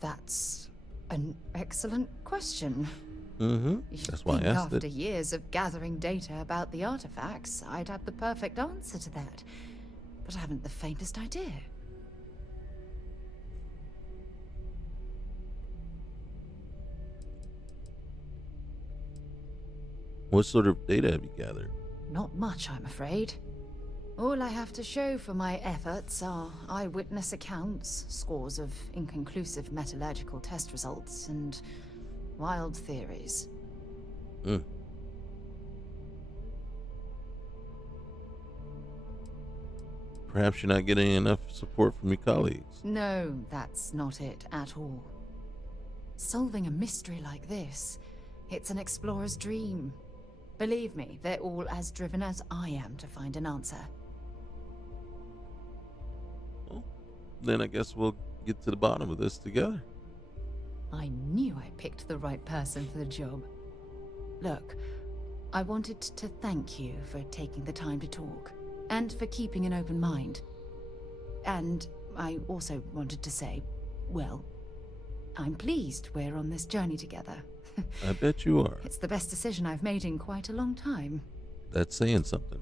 That's an excellent question. That's why I asked After it. years of gathering data about the artifacts, I'd have the perfect answer to that. But I haven't the faintest idea. What sort of data have you gathered? Not much, I'm afraid. All I have to show for my efforts are eyewitness accounts, scores of inconclusive metallurgical test results, and wild theories. Perhaps you're not getting enough support from your colleagues. No, that's not it at all. Solving a mystery like this, it's an explorer's dream. Believe me, they're all as driven as I am to find an answer. Well, then I guess we'll get to the bottom of this together. I knew I picked the right person for the job. Look, I wanted to thank you for taking the time to talk, and for keeping an open mind. And I also wanted to say, well, I'm pleased we're on this journey together. I bet you are. It's the best decision I've made in quite a long time. That's saying something.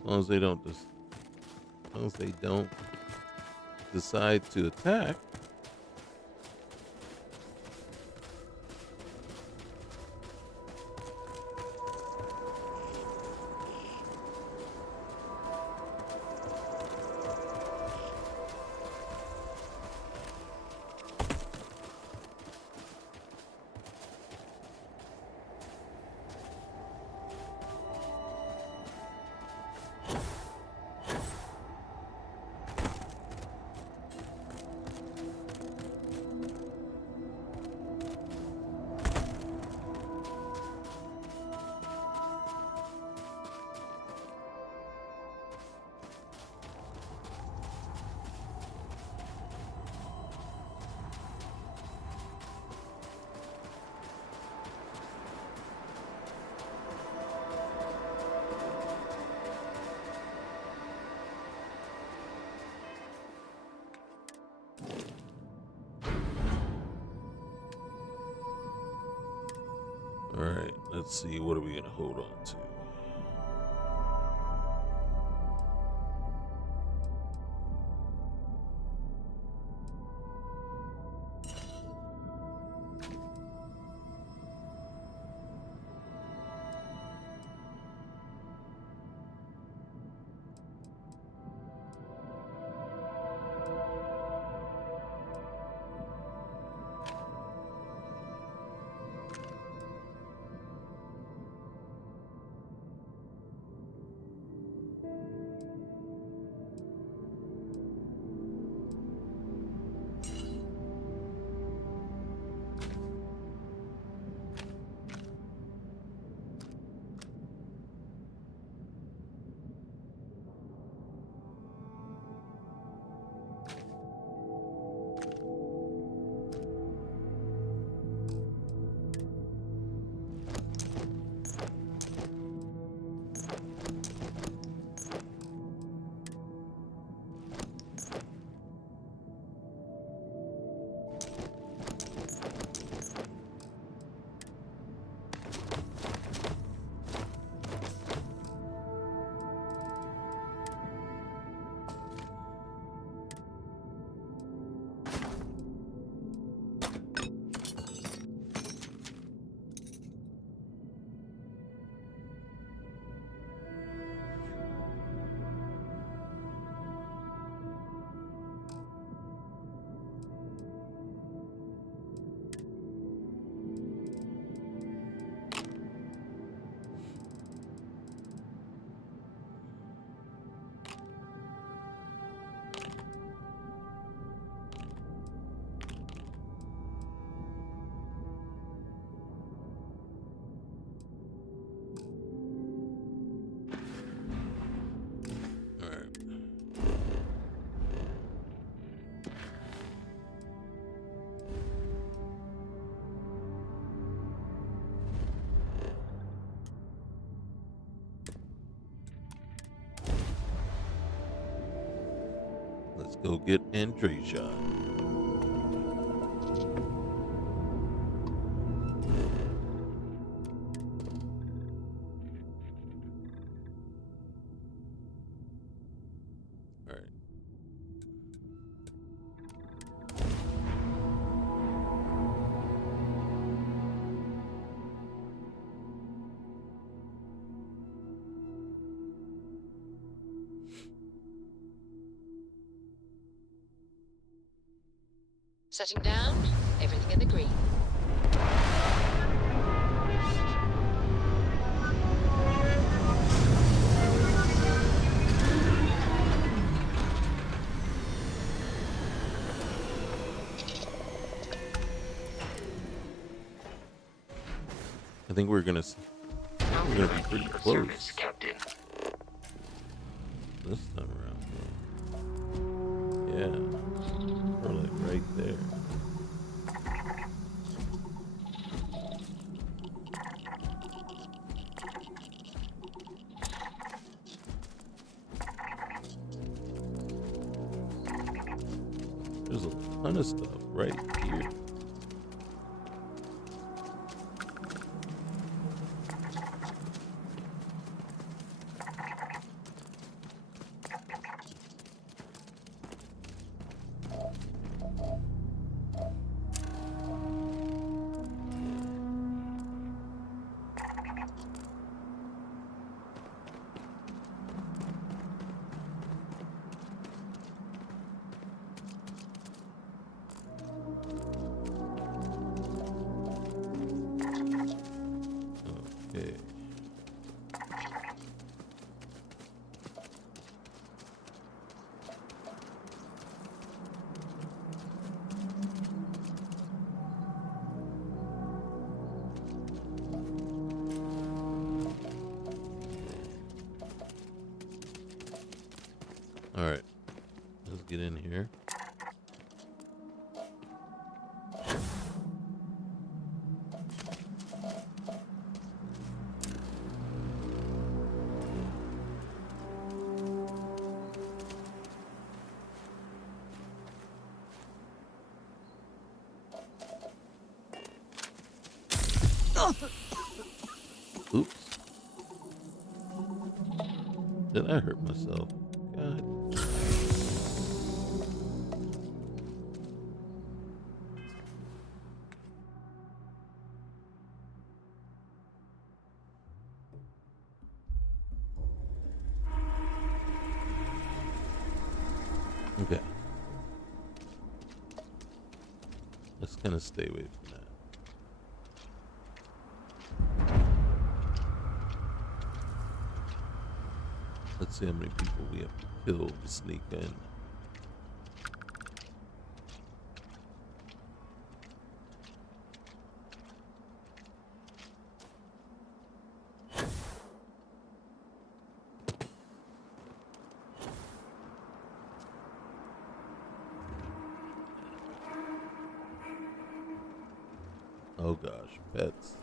As long as they don't as long as they don't decide to attack. All right, let's see. What are we going to hold on to? Let's go get Andreja. All right. Setting down, everything in the green. I think we're gonna be pretty close Captain. this time around. Yeah, we're like right there. There's a ton of stuff right here. Okay. All right. Let's get in here. Oops. Did I hurt myself? God. Okay. Let's kind of stay away from that. Let's see how many people we have to kill to sneak in. Oh gosh, pets.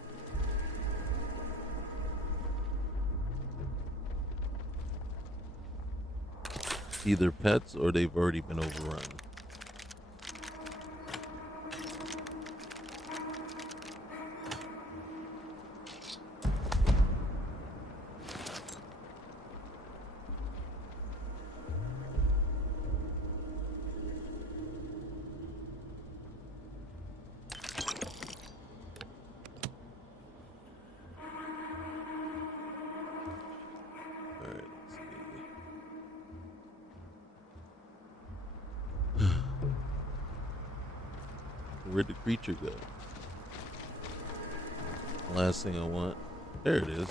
Either pets or they've already been overrun. All right, let's see. Where'd the creature go? Last thing I want. There it is.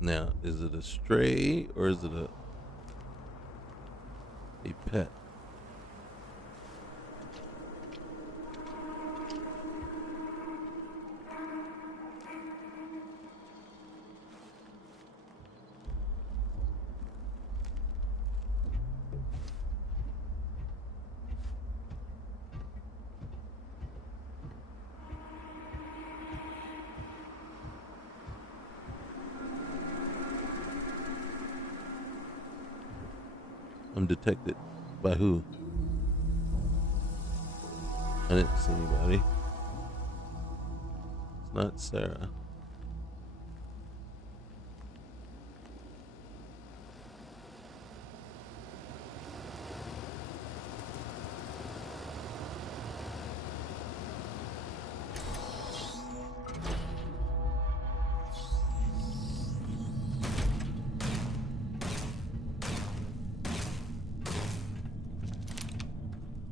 Now, is it a stray or is it a pet? I'm detected by who? I didn't see anybody. It's not Sarah.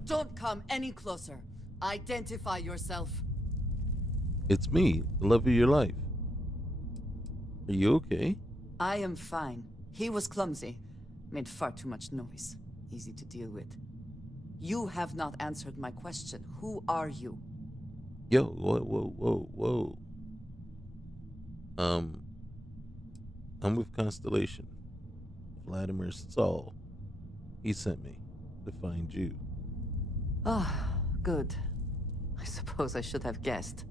Don't come any closer. Identify yourself. It's me, the love of your life. Are you okay? I am fine. He was clumsy. Made far too much noise. Easy to deal with. You have not answered my question. Who are you? Yo, whoa. I'm with Constellation. Vladimir Saul. He sent me to find you. Ah, good. I suppose I should have guessed.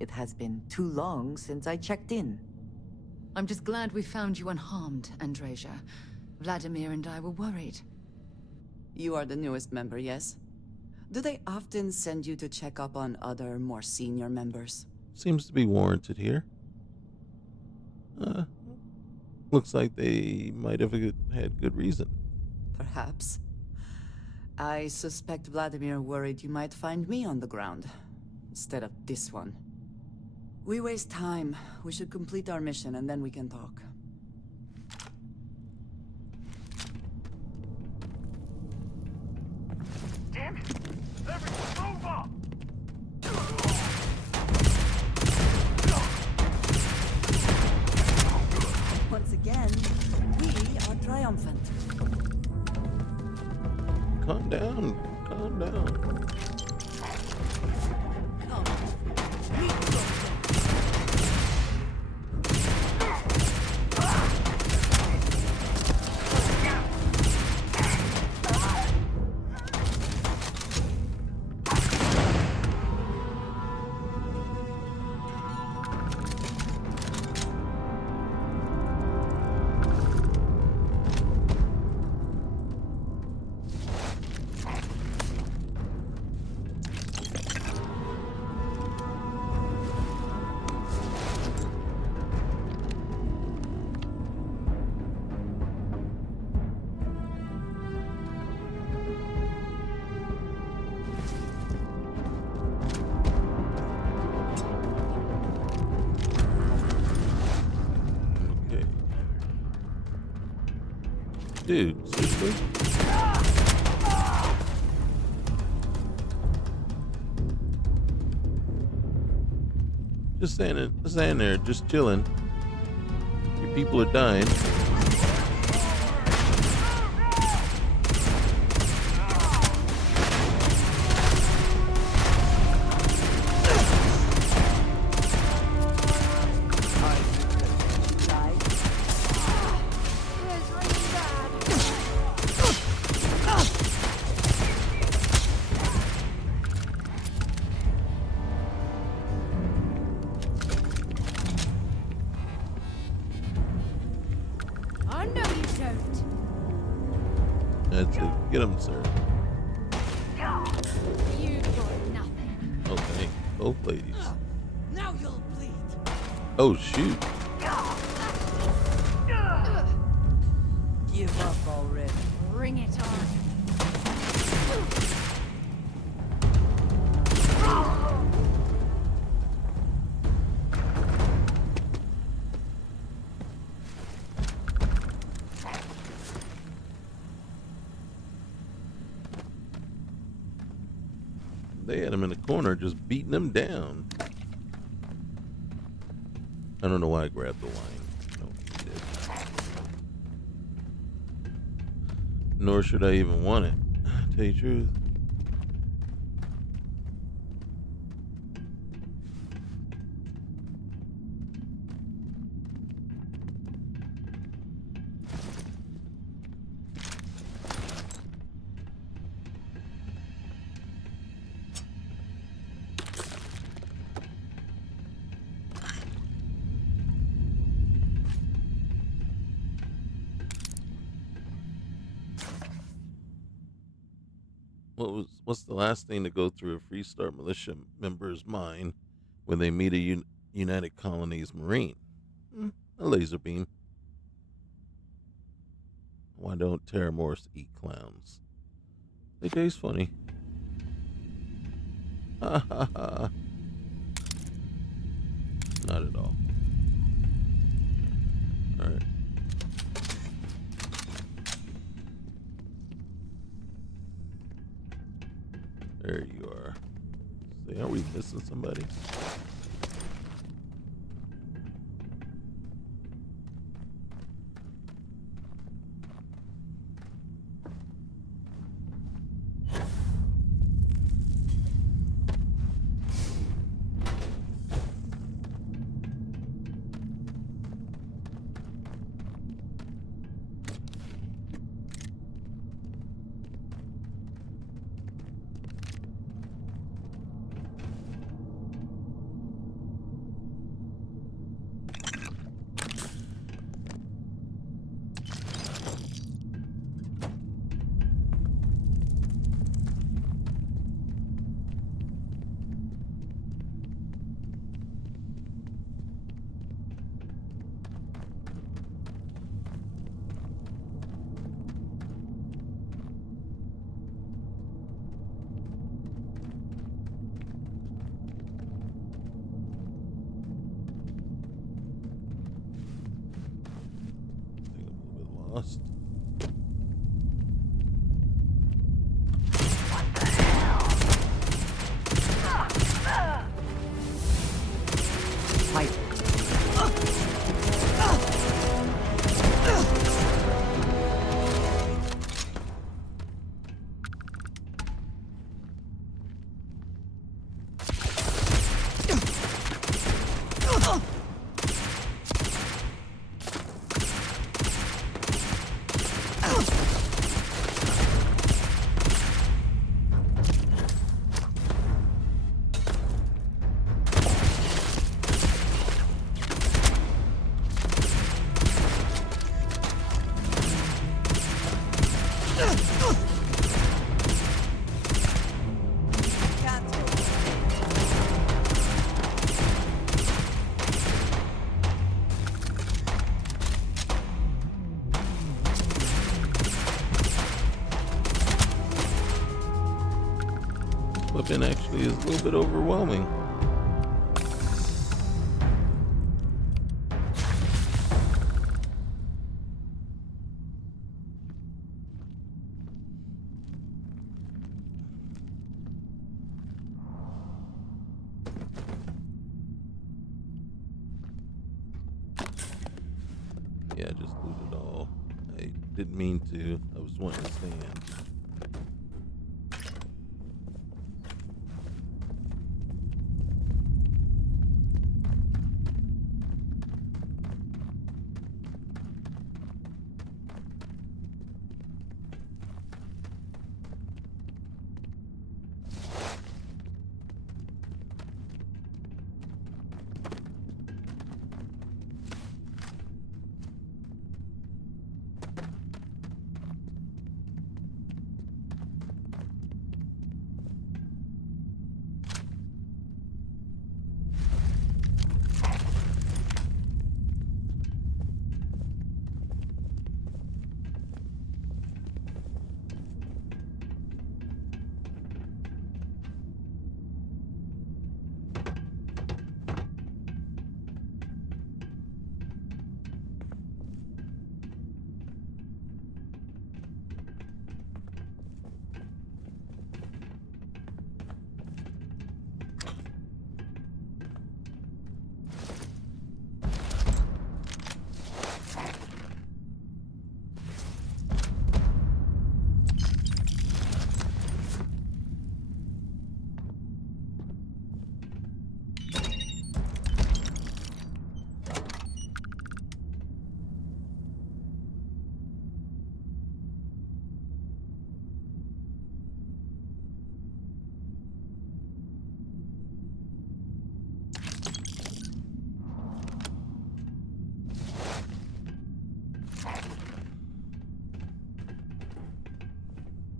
It has been too long since I checked in. I'm just glad we found you unharmed, Andreja. Vladimir and I were worried. You are the newest member, yes? Do they often send you to check up on other, more senior members? Seems to be warranted here. Looks like they might have had good reason. Perhaps. I suspect Vladimir worried you might find me on the ground, instead of this one. We waste time. We should complete our mission and then we can talk. Everyone move up! Once again, we are triumphant. Calm down. Calm down. Come, meet your Okay. Dude, seriously? Just standing there, just chilling. Your people are dying. die. It's really bad. I know you don't. That's it. Get him, sir. You got nothing. Okay. Both ladies. Now you'll bleed. Oh, shoot. Give up already. Bring it on. They had him in the corner, just beating him down. I don't know why I grabbed the wine. No, he did. Nor should I even want it. Tell you the truth. What's the last thing to go through a Freestar militia member's mind when they meet a United Colonies Marine? A laser beam. Why don't Terramorphs eat clowns? They taste funny. Ha ha ha. Not at all. Alright. There you are. See, are we missing somebody? Weapon actually is a little bit overwhelming. Yeah, just loot it all. I didn't mean to. I was wanting to stand.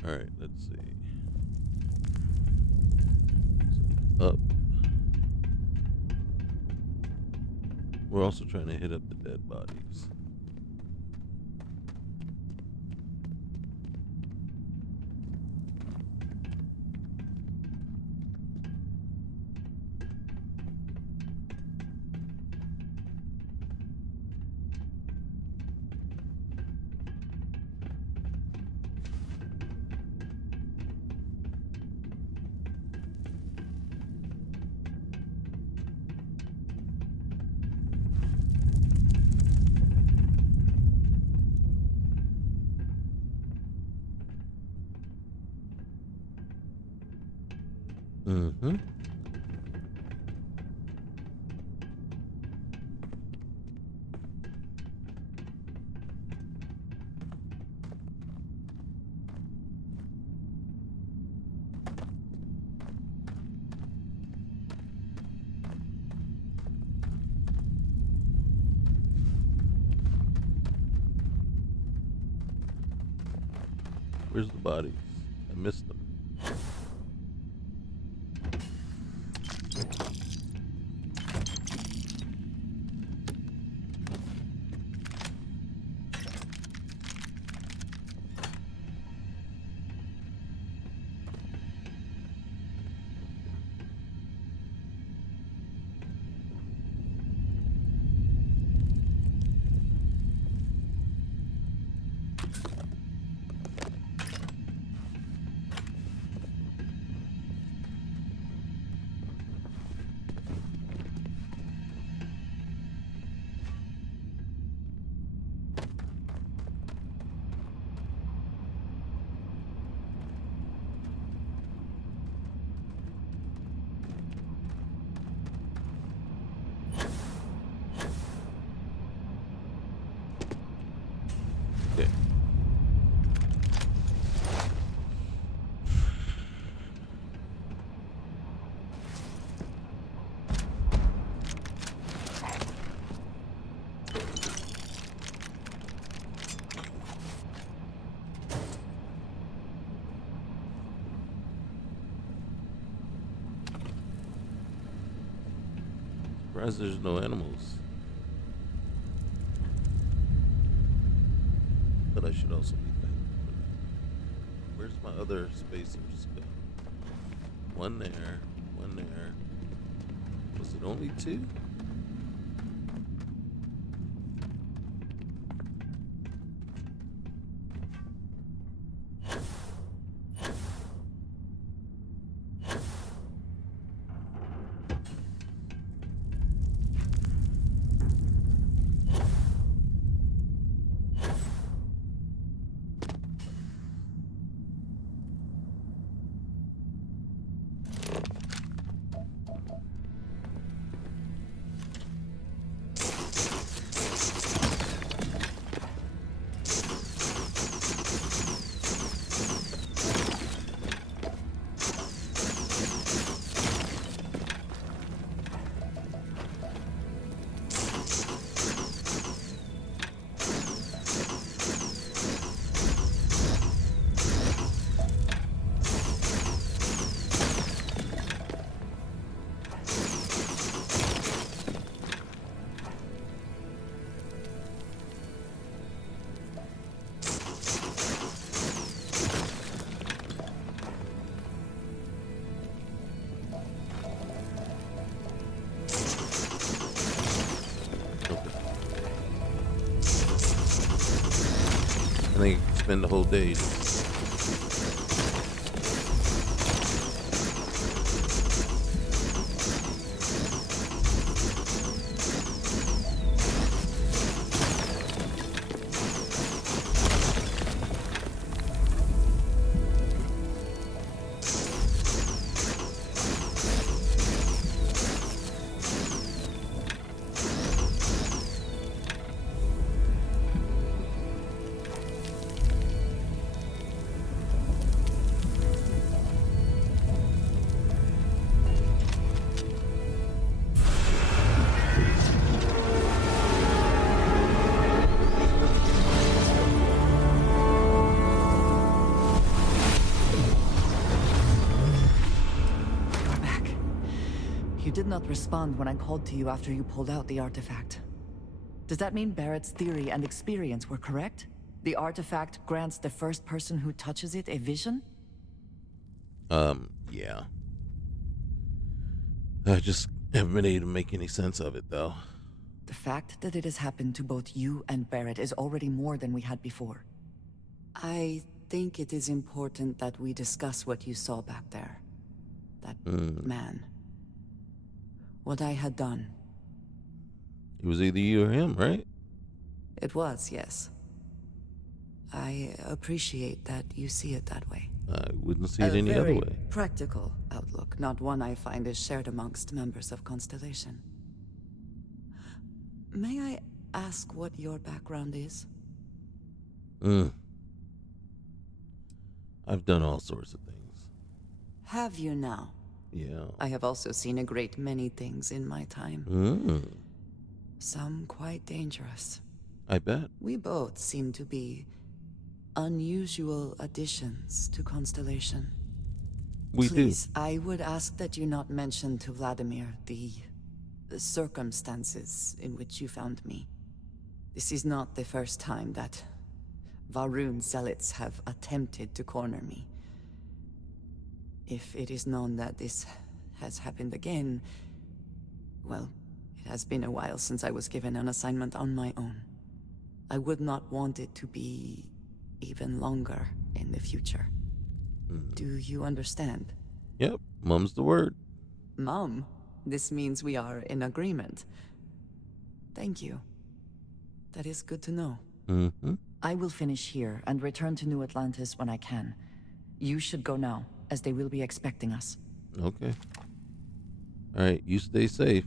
All right, let's see. So up. We're also trying to hit up the dead bodies. Mm-hmm. Where's the bodies? I missed them. surprised there's no animals. But I should also be thankful for that. Where's my other spacers go? One there, one there. Was it only two? I think I could spend the whole day. Did not respond when I called to you after you pulled out the artifact. Does that mean Barrett's theory and experience were correct? The artifact grants the first person who touches it a vision? Yeah. I just haven't been able to make any sense of it, though. The fact that it has happened to both you and Barrett is already more than we had before. I think it is important that we discuss what you saw back there. That man. What I had done. It was either you or him, right? It was, yes. I appreciate that you see it that way. I wouldn't see it any other way. Practical outlook, not one I find is shared amongst members of Constellation. May I ask what your background is? I've done all sorts of things. Have you now? Yeah. I have also seen a great many things in my time. Some quite dangerous. I bet. We both seem to be unusual additions to Constellation. Please, I would ask that you not mention to Vladimir the circumstances in which you found me. This is not the first time that Varun zealots have attempted to corner me. If it is known that this has happened again, well, it has been a while since I was given an assignment on my own. I would not want it to be even longer in the future. Do you understand? Yep, mum's the word. Mum, this means we are in agreement. Thank you. That is good to know. I will finish here and return to New Atlantis when I can. You should go now, as they will be expecting us. Okay. Alright, you stay safe.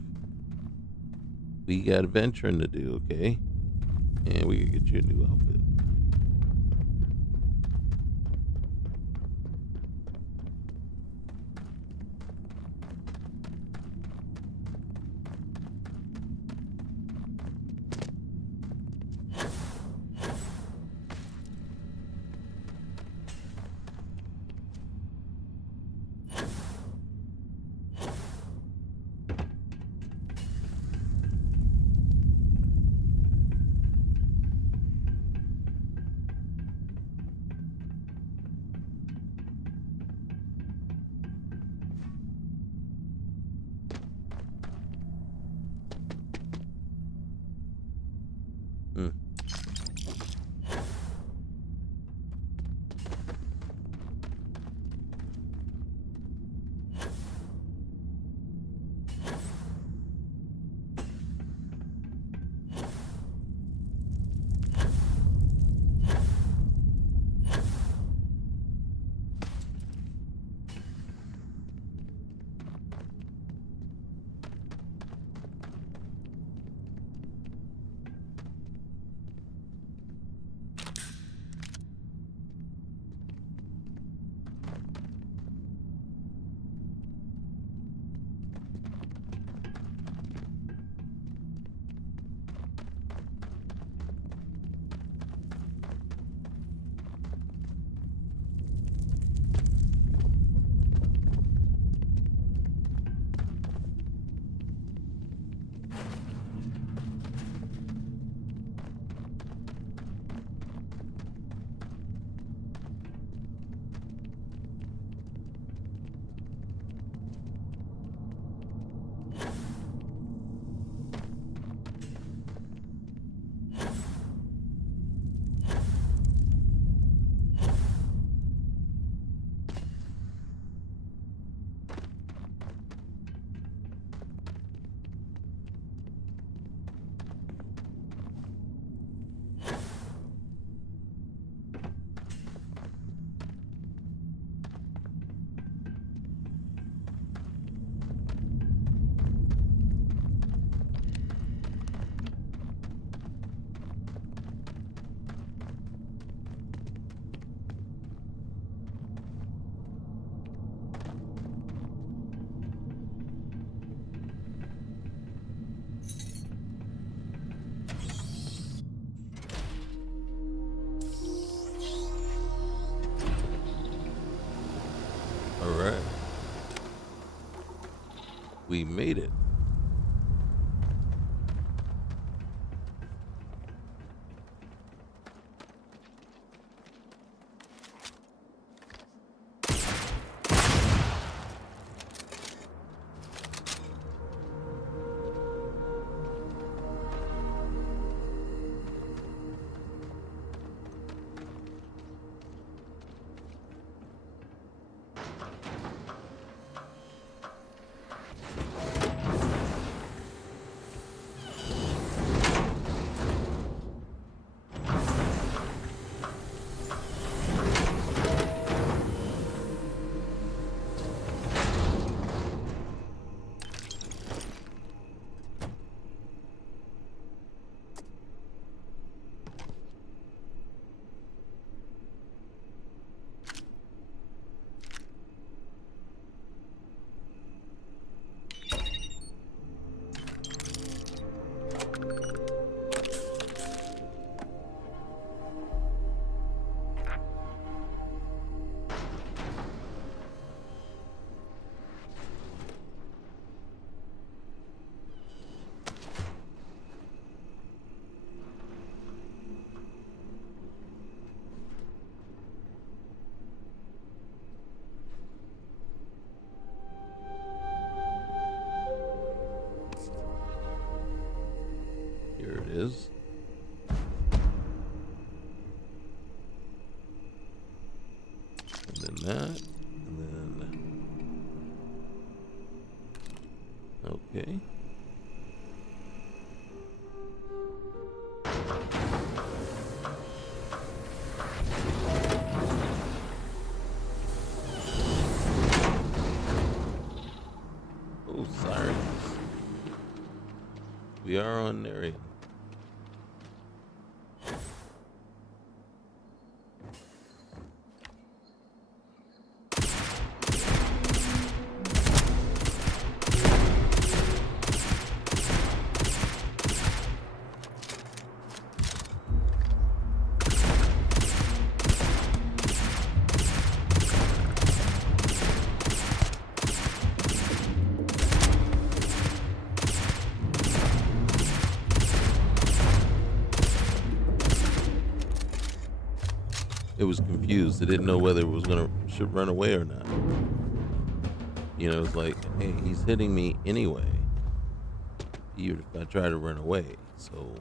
We got adventuring to do, okay? And we can get you a new outfit. We made it. Here it is. And then that. And then. Okay. Oh, sirens. We are on Narian. It was confused. It didn't know whether it was should run away or not. You know, it's like, hey, he's hitting me anyway, even if I try to run away. So,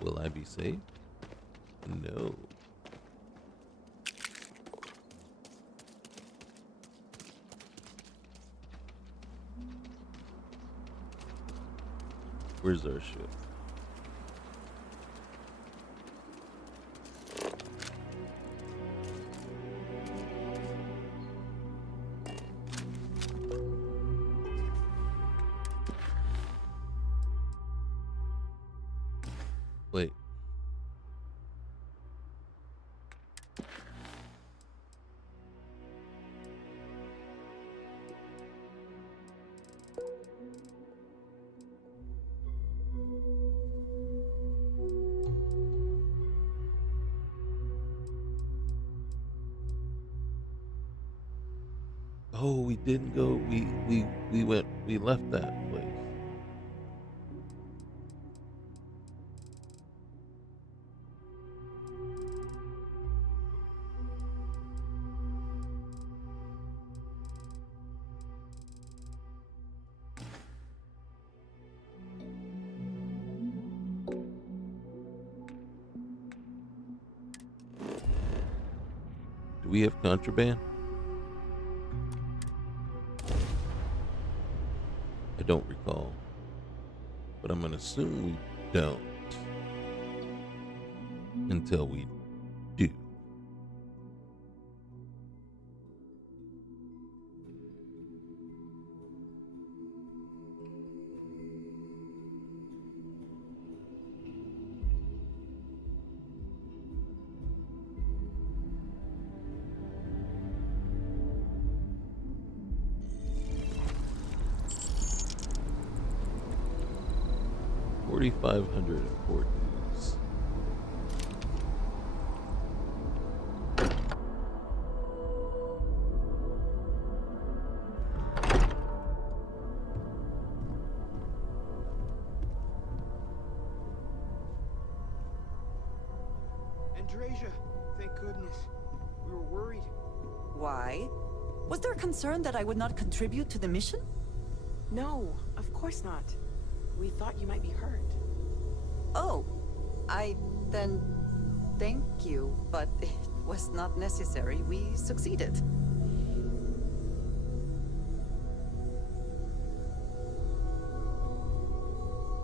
will I be safe? No. Where's our ship? Wait. Oh, we didn't go. We left that place. Do we have contraband? I don't recall, but I'm gonna assume we don't until we do. $4,500 importance. Andresia. Thank goodness. We were worried. Why? Was there concern that I would not contribute to the mission? No, of course not. We thought you might be hurt. Oh, then thank you, but it was not necessary. We succeeded.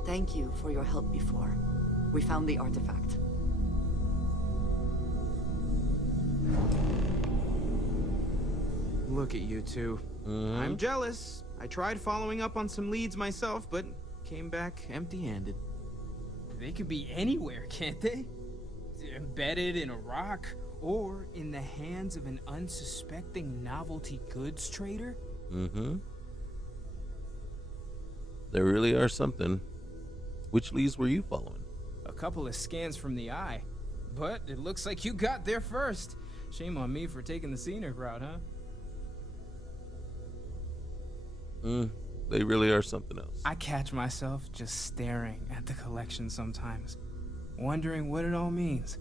Thank you for your help before. We found the artifact. Look at you two. I'm jealous. I tried following up on some leads myself, but came back empty-handed. They could be anywhere, can't they? Embedded in a rock, or in the hands of an unsuspecting novelty goods trader? There really are something. Which leads were you following? A couple of scans from the eye. But it looks like you got there first. Shame on me for taking the scenic route, huh? They really are something else. I catch myself just staring at the collection sometimes, wondering what it all means.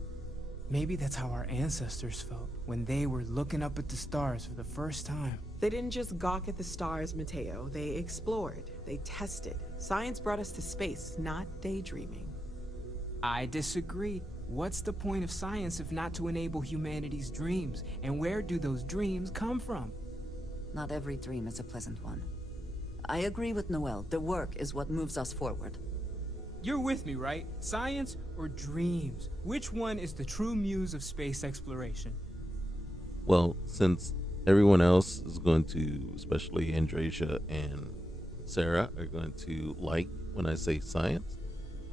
Maybe that's how our ancestors felt when they were looking up at the stars for the first time. They didn't just gawk at the stars, Mateo. They explored. They tested. Science brought us to space, not daydreaming. I disagree. What's the point of science if not to enable humanity's dreams? And where do those dreams come from? Not every dream is a pleasant one. I agree with Noel. The work is what moves us forward. You're with me, right? Science or dreams? Which one is the true muse of space exploration? Well, since everyone else is going to, especially Andresia and Sarah, are going to like when I say science,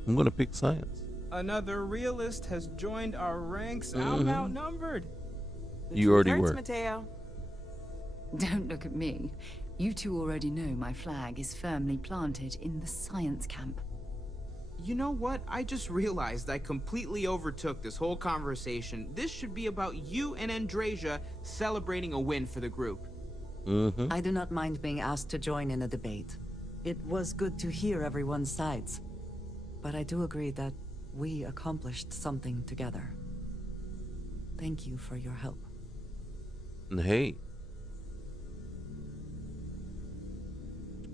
I'm going to pick science. Another realist has joined our ranks. I'm outnumbered. You already Hurts, were. Mateo. Don't look at me. You two already know my flag is firmly planted in the science camp. You know what? I just realized I completely overtook this whole conversation. This should be about you and Andresia celebrating a win for the group. I do not mind being asked to join in a debate. It was good to hear everyone's sides. But I do agree that we accomplished something together. Thank you for your help. And hey.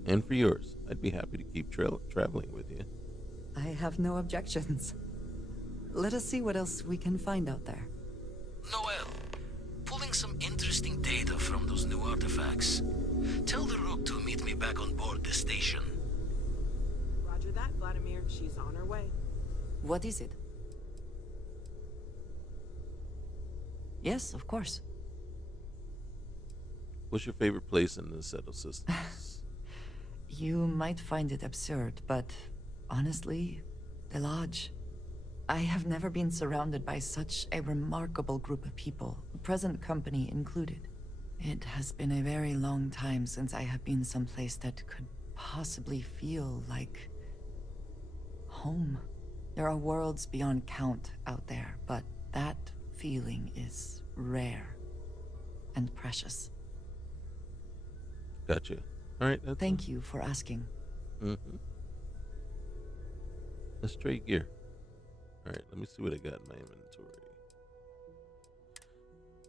And for yours. I'd be happy to keep traveling with you. I have no objections. Let us see what else we can find out there. Noel, pulling some interesting data from those new artifacts. Tell the Rook to meet me back on board the station. Roger that, Vladimir. She's on her way. What is it? Yes, of course. What's your favorite place in this set of systems? You might find it absurd, but honestly, the Lodge. I have never been surrounded by such a remarkable group of people, present company included. It has been a very long time since I have been someplace that could possibly feel like home. There are worlds beyond count out there, but that feeling is rare and precious. Gotcha. All right. Thank you for asking. Let's trade gear. All right. Let me see what I got in my inventory.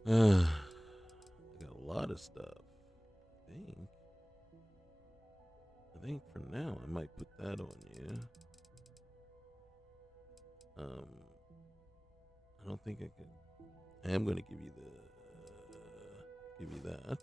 I got a lot of stuff. I think for now I might put that on you. I don't think I can. I am going to give you that.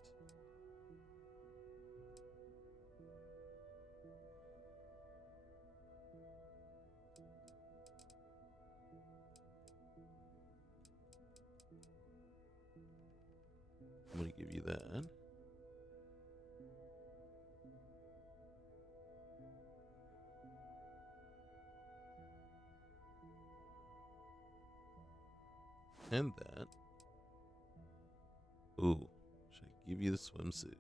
I'm going to give you that. And that. Ooh, should I give you the swimsuit?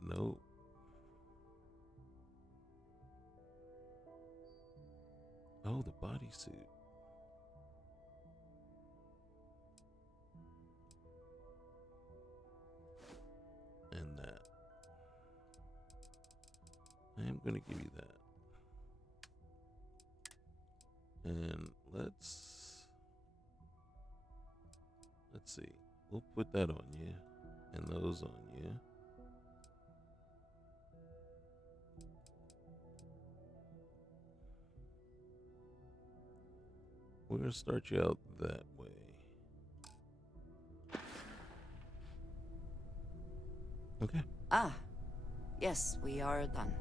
No. Oh, the bodysuit. And that. I am going to give you that. And Let's see. We'll put that on you, and those on you. We're gonna start you out that way. Okay. Ah, yes, we are done.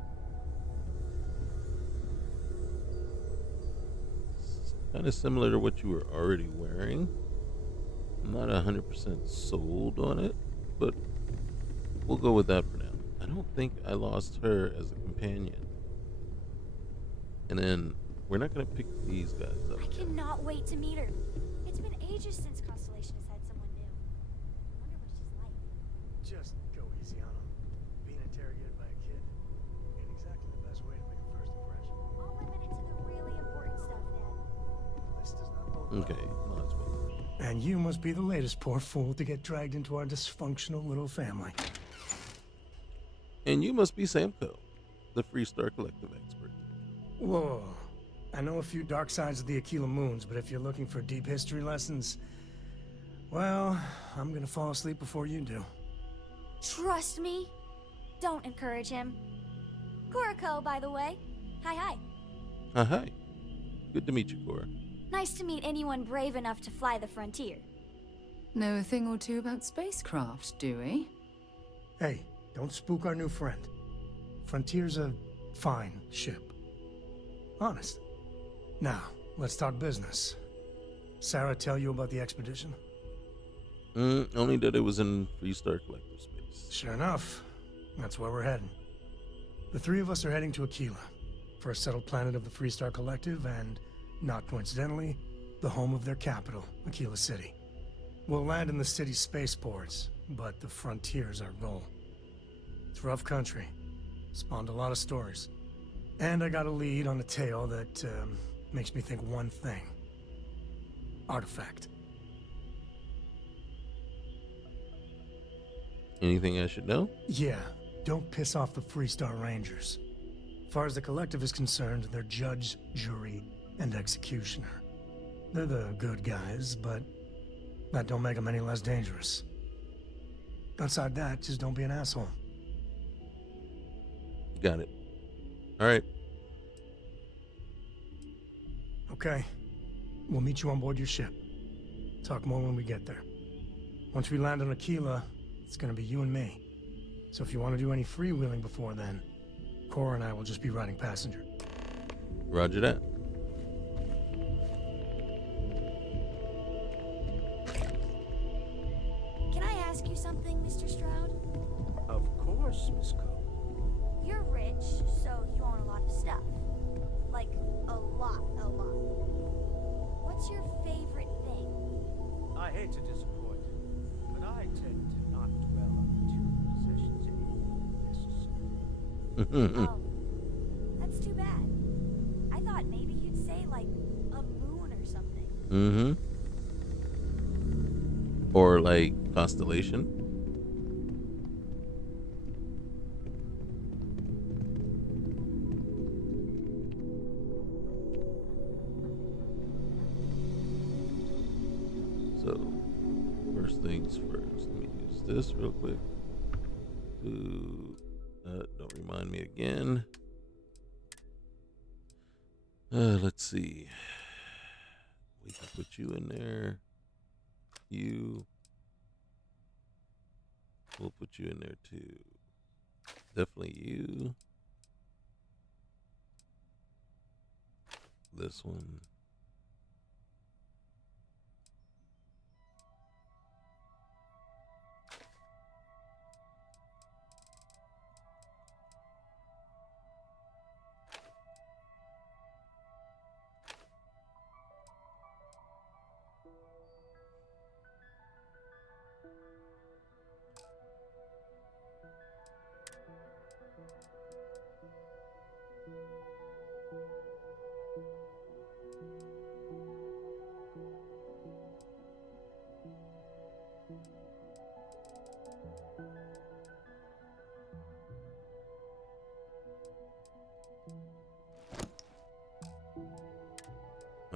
It's kind of similar to what you were already wearing. I'm not 100% sold on it, but we'll go with that for now. I don't think I lost her as a companion. And then we're not going to pick these guys up. I cannot wait to meet her. It's been ages since Constellation has had someone new. I wonder what she's like. Just go easy on him. Being interrogated by a kid ain't exactly the best way to make a first impression. I'll limit it to the really important stuff, Dad. This does not bode well. Okay, might as well. And you must be the latest poor fool to get dragged into our dysfunctional little family. And you must be Samco, the Freestar Collective expert. Whoa. I know a few dark sides of the Aquila Moons, but if you're looking for deep history lessons, well, I'm gonna fall asleep before you do. Trust me. Don't encourage him. Kuriko, by the way. Hi. Hi. Good to meet you, Cora. Nice to meet anyone brave enough to fly the frontier. Know a thing or two about spacecraft, do we? Hey, don't spook our new friend. Frontier's a fine ship. Honest. Now, let's talk business. Sarah tell you about the expedition? Only that it was in Freestar Collective space. Sure enough. That's where we're heading. The three of us are heading to Aquila, first settled planet of the Freestar Collective, and, not coincidentally, the home of their capital, Aquila City. We'll land in the city's spaceports, but the frontier's our goal. It's rough country. Spawned a lot of stories. And I got a lead on a tale that makes me think one thing. Artifact. Anything I should know? Yeah, don't piss off the Freestar Rangers. As far as the Collective is concerned, they're judge, jury, and executioner. They're the good guys, but that don't make them any less dangerous. Outside that, just don't be an asshole. Got it. All right. Okay. We'll meet you on board your ship. Talk more when we get there. Once we land on Aquila, it's gonna be you and me. So if you want to do any freewheeling before then, Cora and I will just be riding passenger. Roger that. Can I ask you something, Mr. Stroud? Of course, Miss Cole. You're rich, so you own a lot of stuff. Like, a lot. What's your favorite thing? I hate to disappoint, but I tend to not dwell on material possessions anymore, necessarily. Oh, that's too bad. I thought maybe you'd say, like, a moon or something. Or like Constellation. So, first things first. Let me use this real quick. Don't remind me again. Let's see. We can put you in there. We'll put you in there too. Definitely you. This one.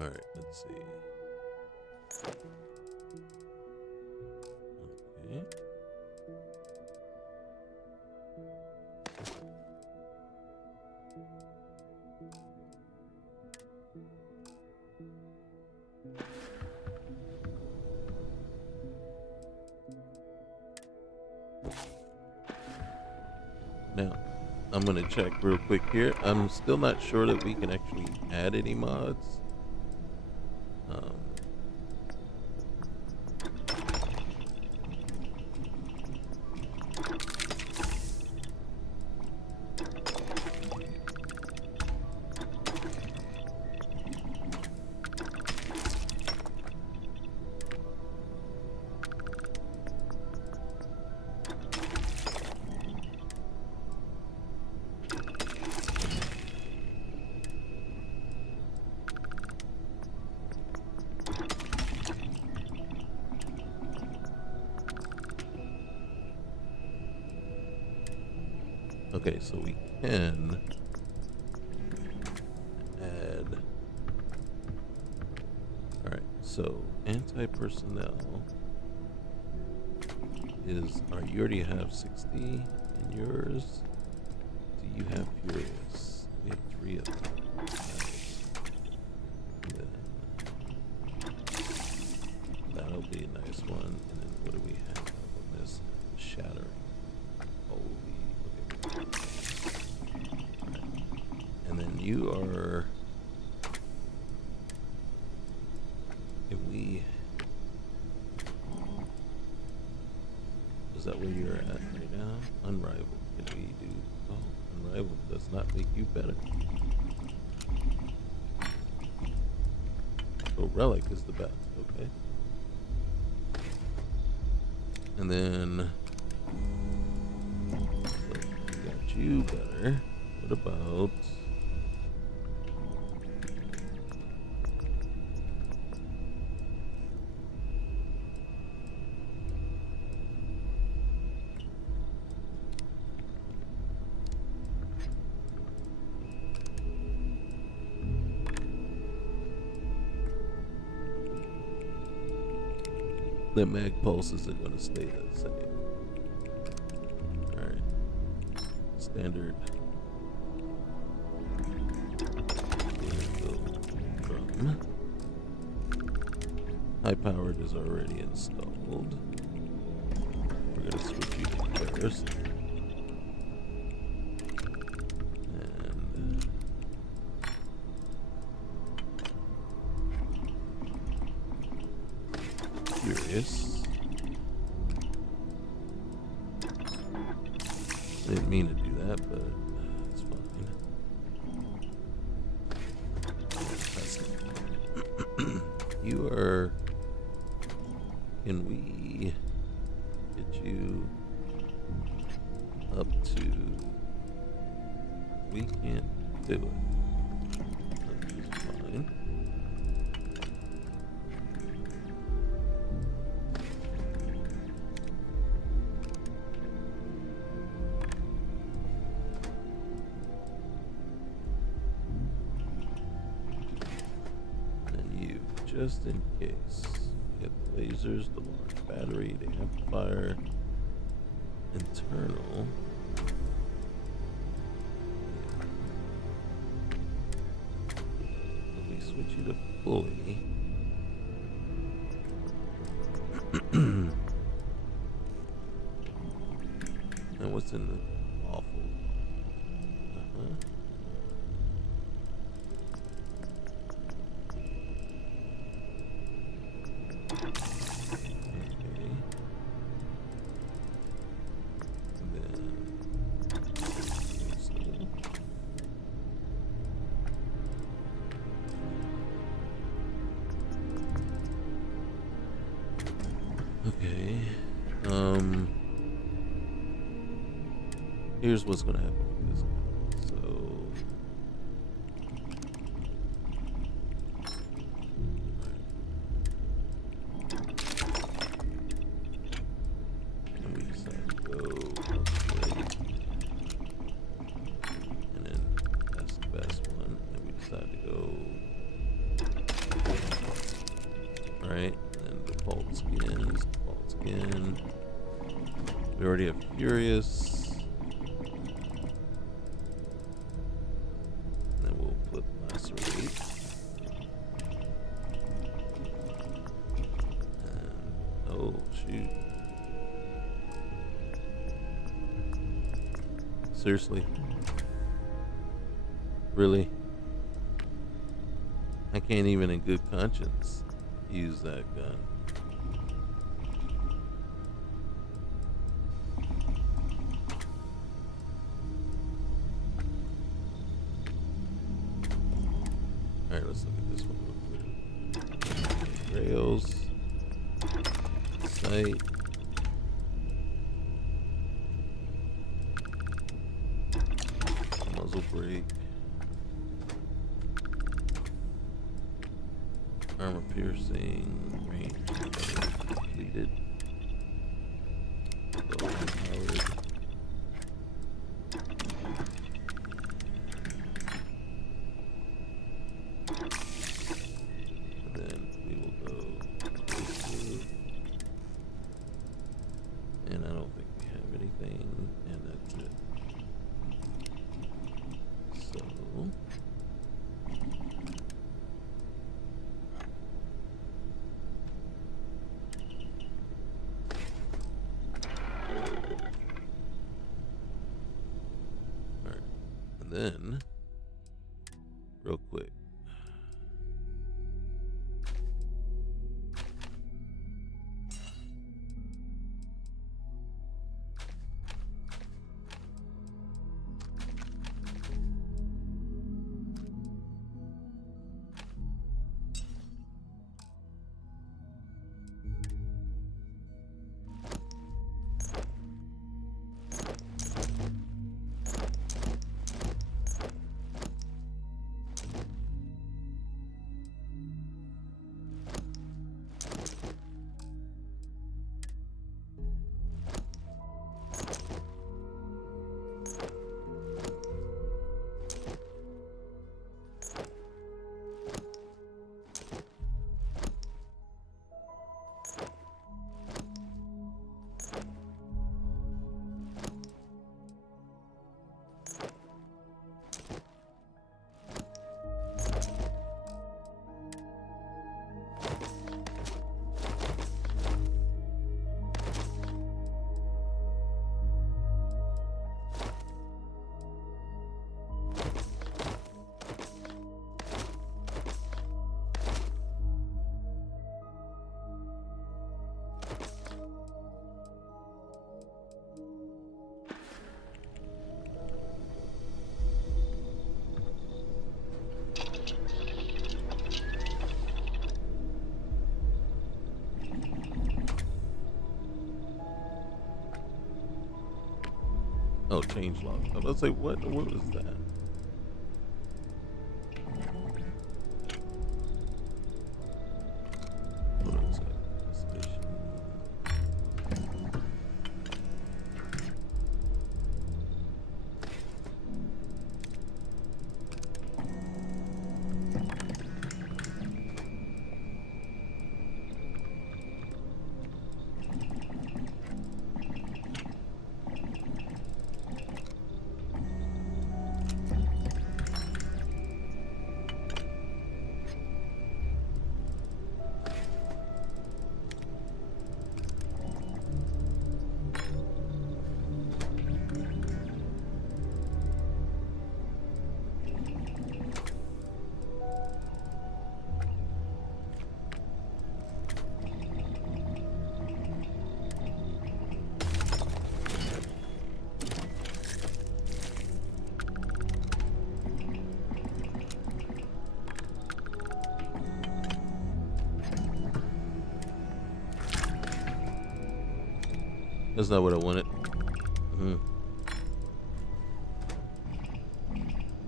All right, let's see. Okay. Now, I'm gonna check real quick here. I'm still not sure that we can actually add any mods. Okay, so we can add. Alright, so anti-personnel is. You already have 60 in yours. Do you have Furious? We have 3 of them. Then that'll be a nice one. And then what do we have on this? Shattering. Holy. And then you are. If we. Is that where you're at right now? Unrivaled. Can we do. Oh, Unrivaled does not make you better. So Relic is the best, okay? And then. So we got you better. What about. The mag pulse isn't going to stay the same. Alright. Standard. Drum. High powered is already installed. We're going to switch you to first. And Furious. I didn't mean to do that, but it's fine. You are. Can we get you up to? We can't do it. That's fine. Just in case. We have the lasers, the large battery, the amplifier, internal. If we switch you to fully. And what's in the awful? Okay. Here's what's gonna happen with this guy. So and we decide to go upgrade. And then that's the best one. And we decide to go Alright, and then default skins, default skin. We already have Furious. And then we'll put Lacerate. And, oh, shoot. Seriously? Really? I can't even in good conscience use that gun. Alright, let's look at this one real quick. Rails. Sight. Muzzle brake. Armor piercing. Range completed. Bow powered. And then we will go explosive. And I don't think we have anything. And that's it. So alright. And then real quick. Oh, change log. I was like, what was that? Hold on a second. Station. That's not what I wanted.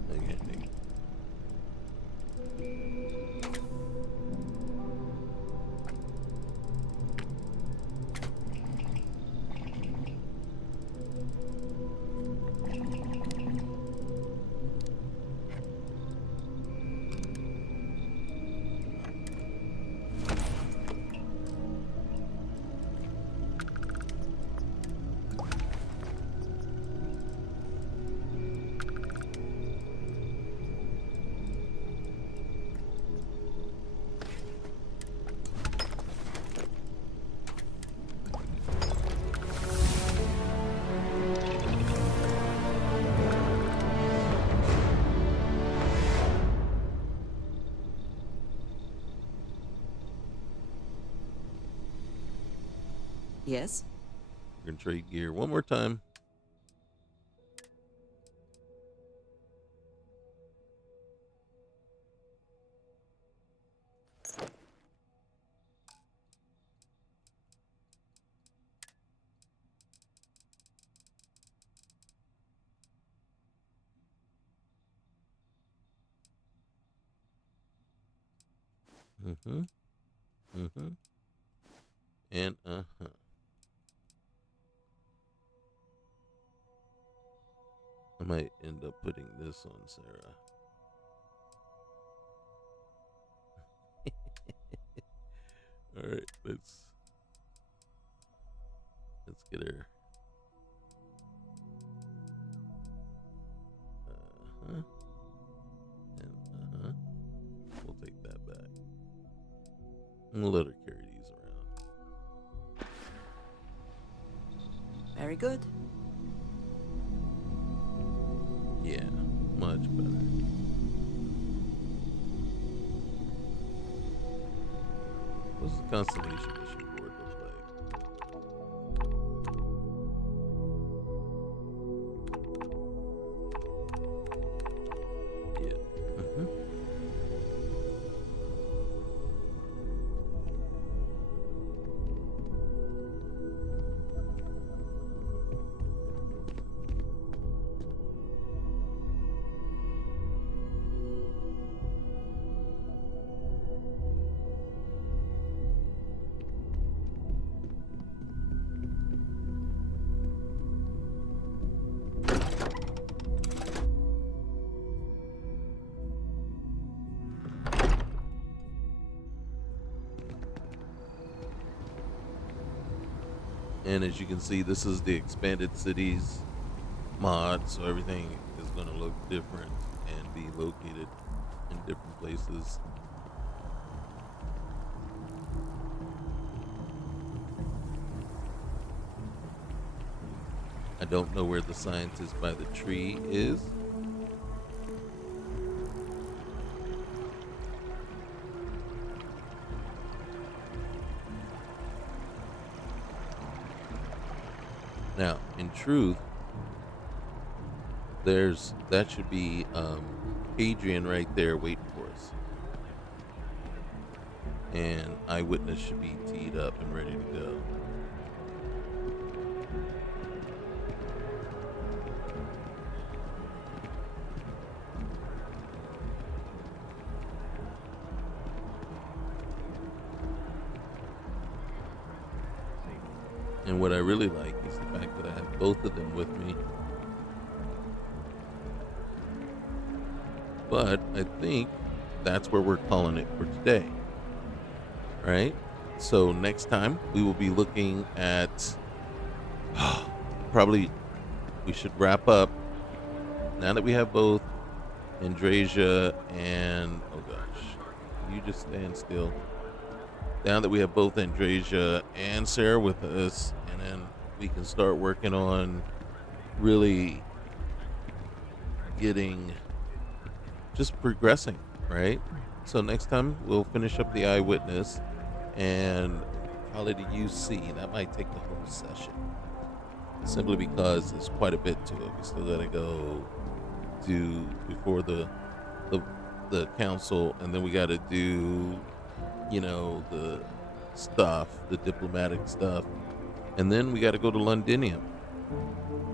Okay, thank you. Yes? We're gonna trade gear one more time. Mm-hmm. Mm-hmm. And I might end up putting this on Sarah. All right, let's get her. Uh-huh. And we'll take that back. We'll let her carry these around. Very good. Yeah, much better. What's the constellation mission board look like? Yeah. Mm-hmm. And as you can see, this is the expanded cities mod, so everything is going to look different and be located in different places. I don't know where the scientist by the tree is. Now, in truth, that should be Adrian right there waiting for us. And Eyewitness should be teed up and ready to go. And what I really like is the fact that I have both of them with me. But I think that's where we're calling it for today. Right? So next time we will be looking at probably we should wrap up now that we have both Andrasia and oh gosh, you just stand still. Now that we have both Andrasia and Sarah with us, and then we can start working on really just progressing, right? So next time we'll finish up the Eyewitness and call it a UC. That might take the whole session, simply because there's quite a bit to it. We still got to go do before the council, and then we got to do the stuff, the diplomatic stuff, and then we got to go to Londinium.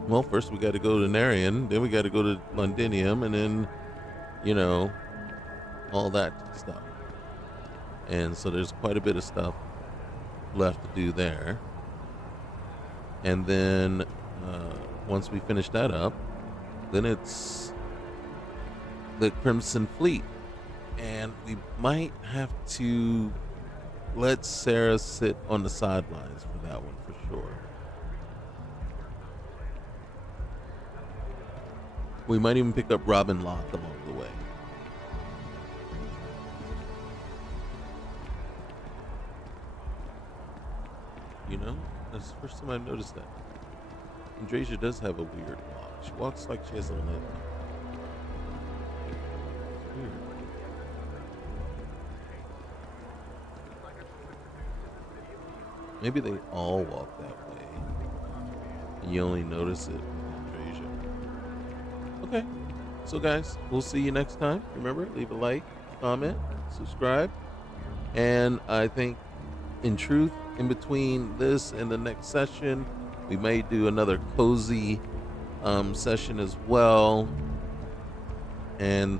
Well, first we got to go to Narian, then we got to go to Londinium, and then all that stuff. And so there's quite a bit of stuff left to do there. And then once we finish that up, then it's the Crimson Fleet. And we might have to let Sarah sit on the sidelines for that one for sure. We might even pick up Robin Locke along the way. That's the first time I've noticed that. Andrasia does have a weird walk. She walks like she has a limp. It's weird. Maybe they all walk that way. And you only notice it with Andrasia. Okay. So guys, we'll see you next time. Remember, leave a like, comment, subscribe. And I think in truth, in between this and the next session, we may do another cozy session as well, and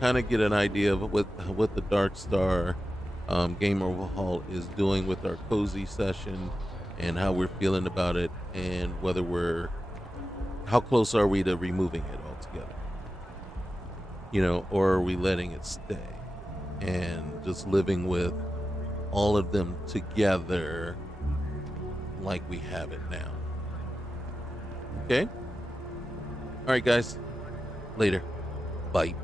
kind of get an idea of what the Dark Star game overhaul is doing with our cozy session, and how we're feeling about it, and how close are we to removing it altogether, or are we letting it stay and just living with all of them together like we have it now. Okay? All right, guys. Later. Bye.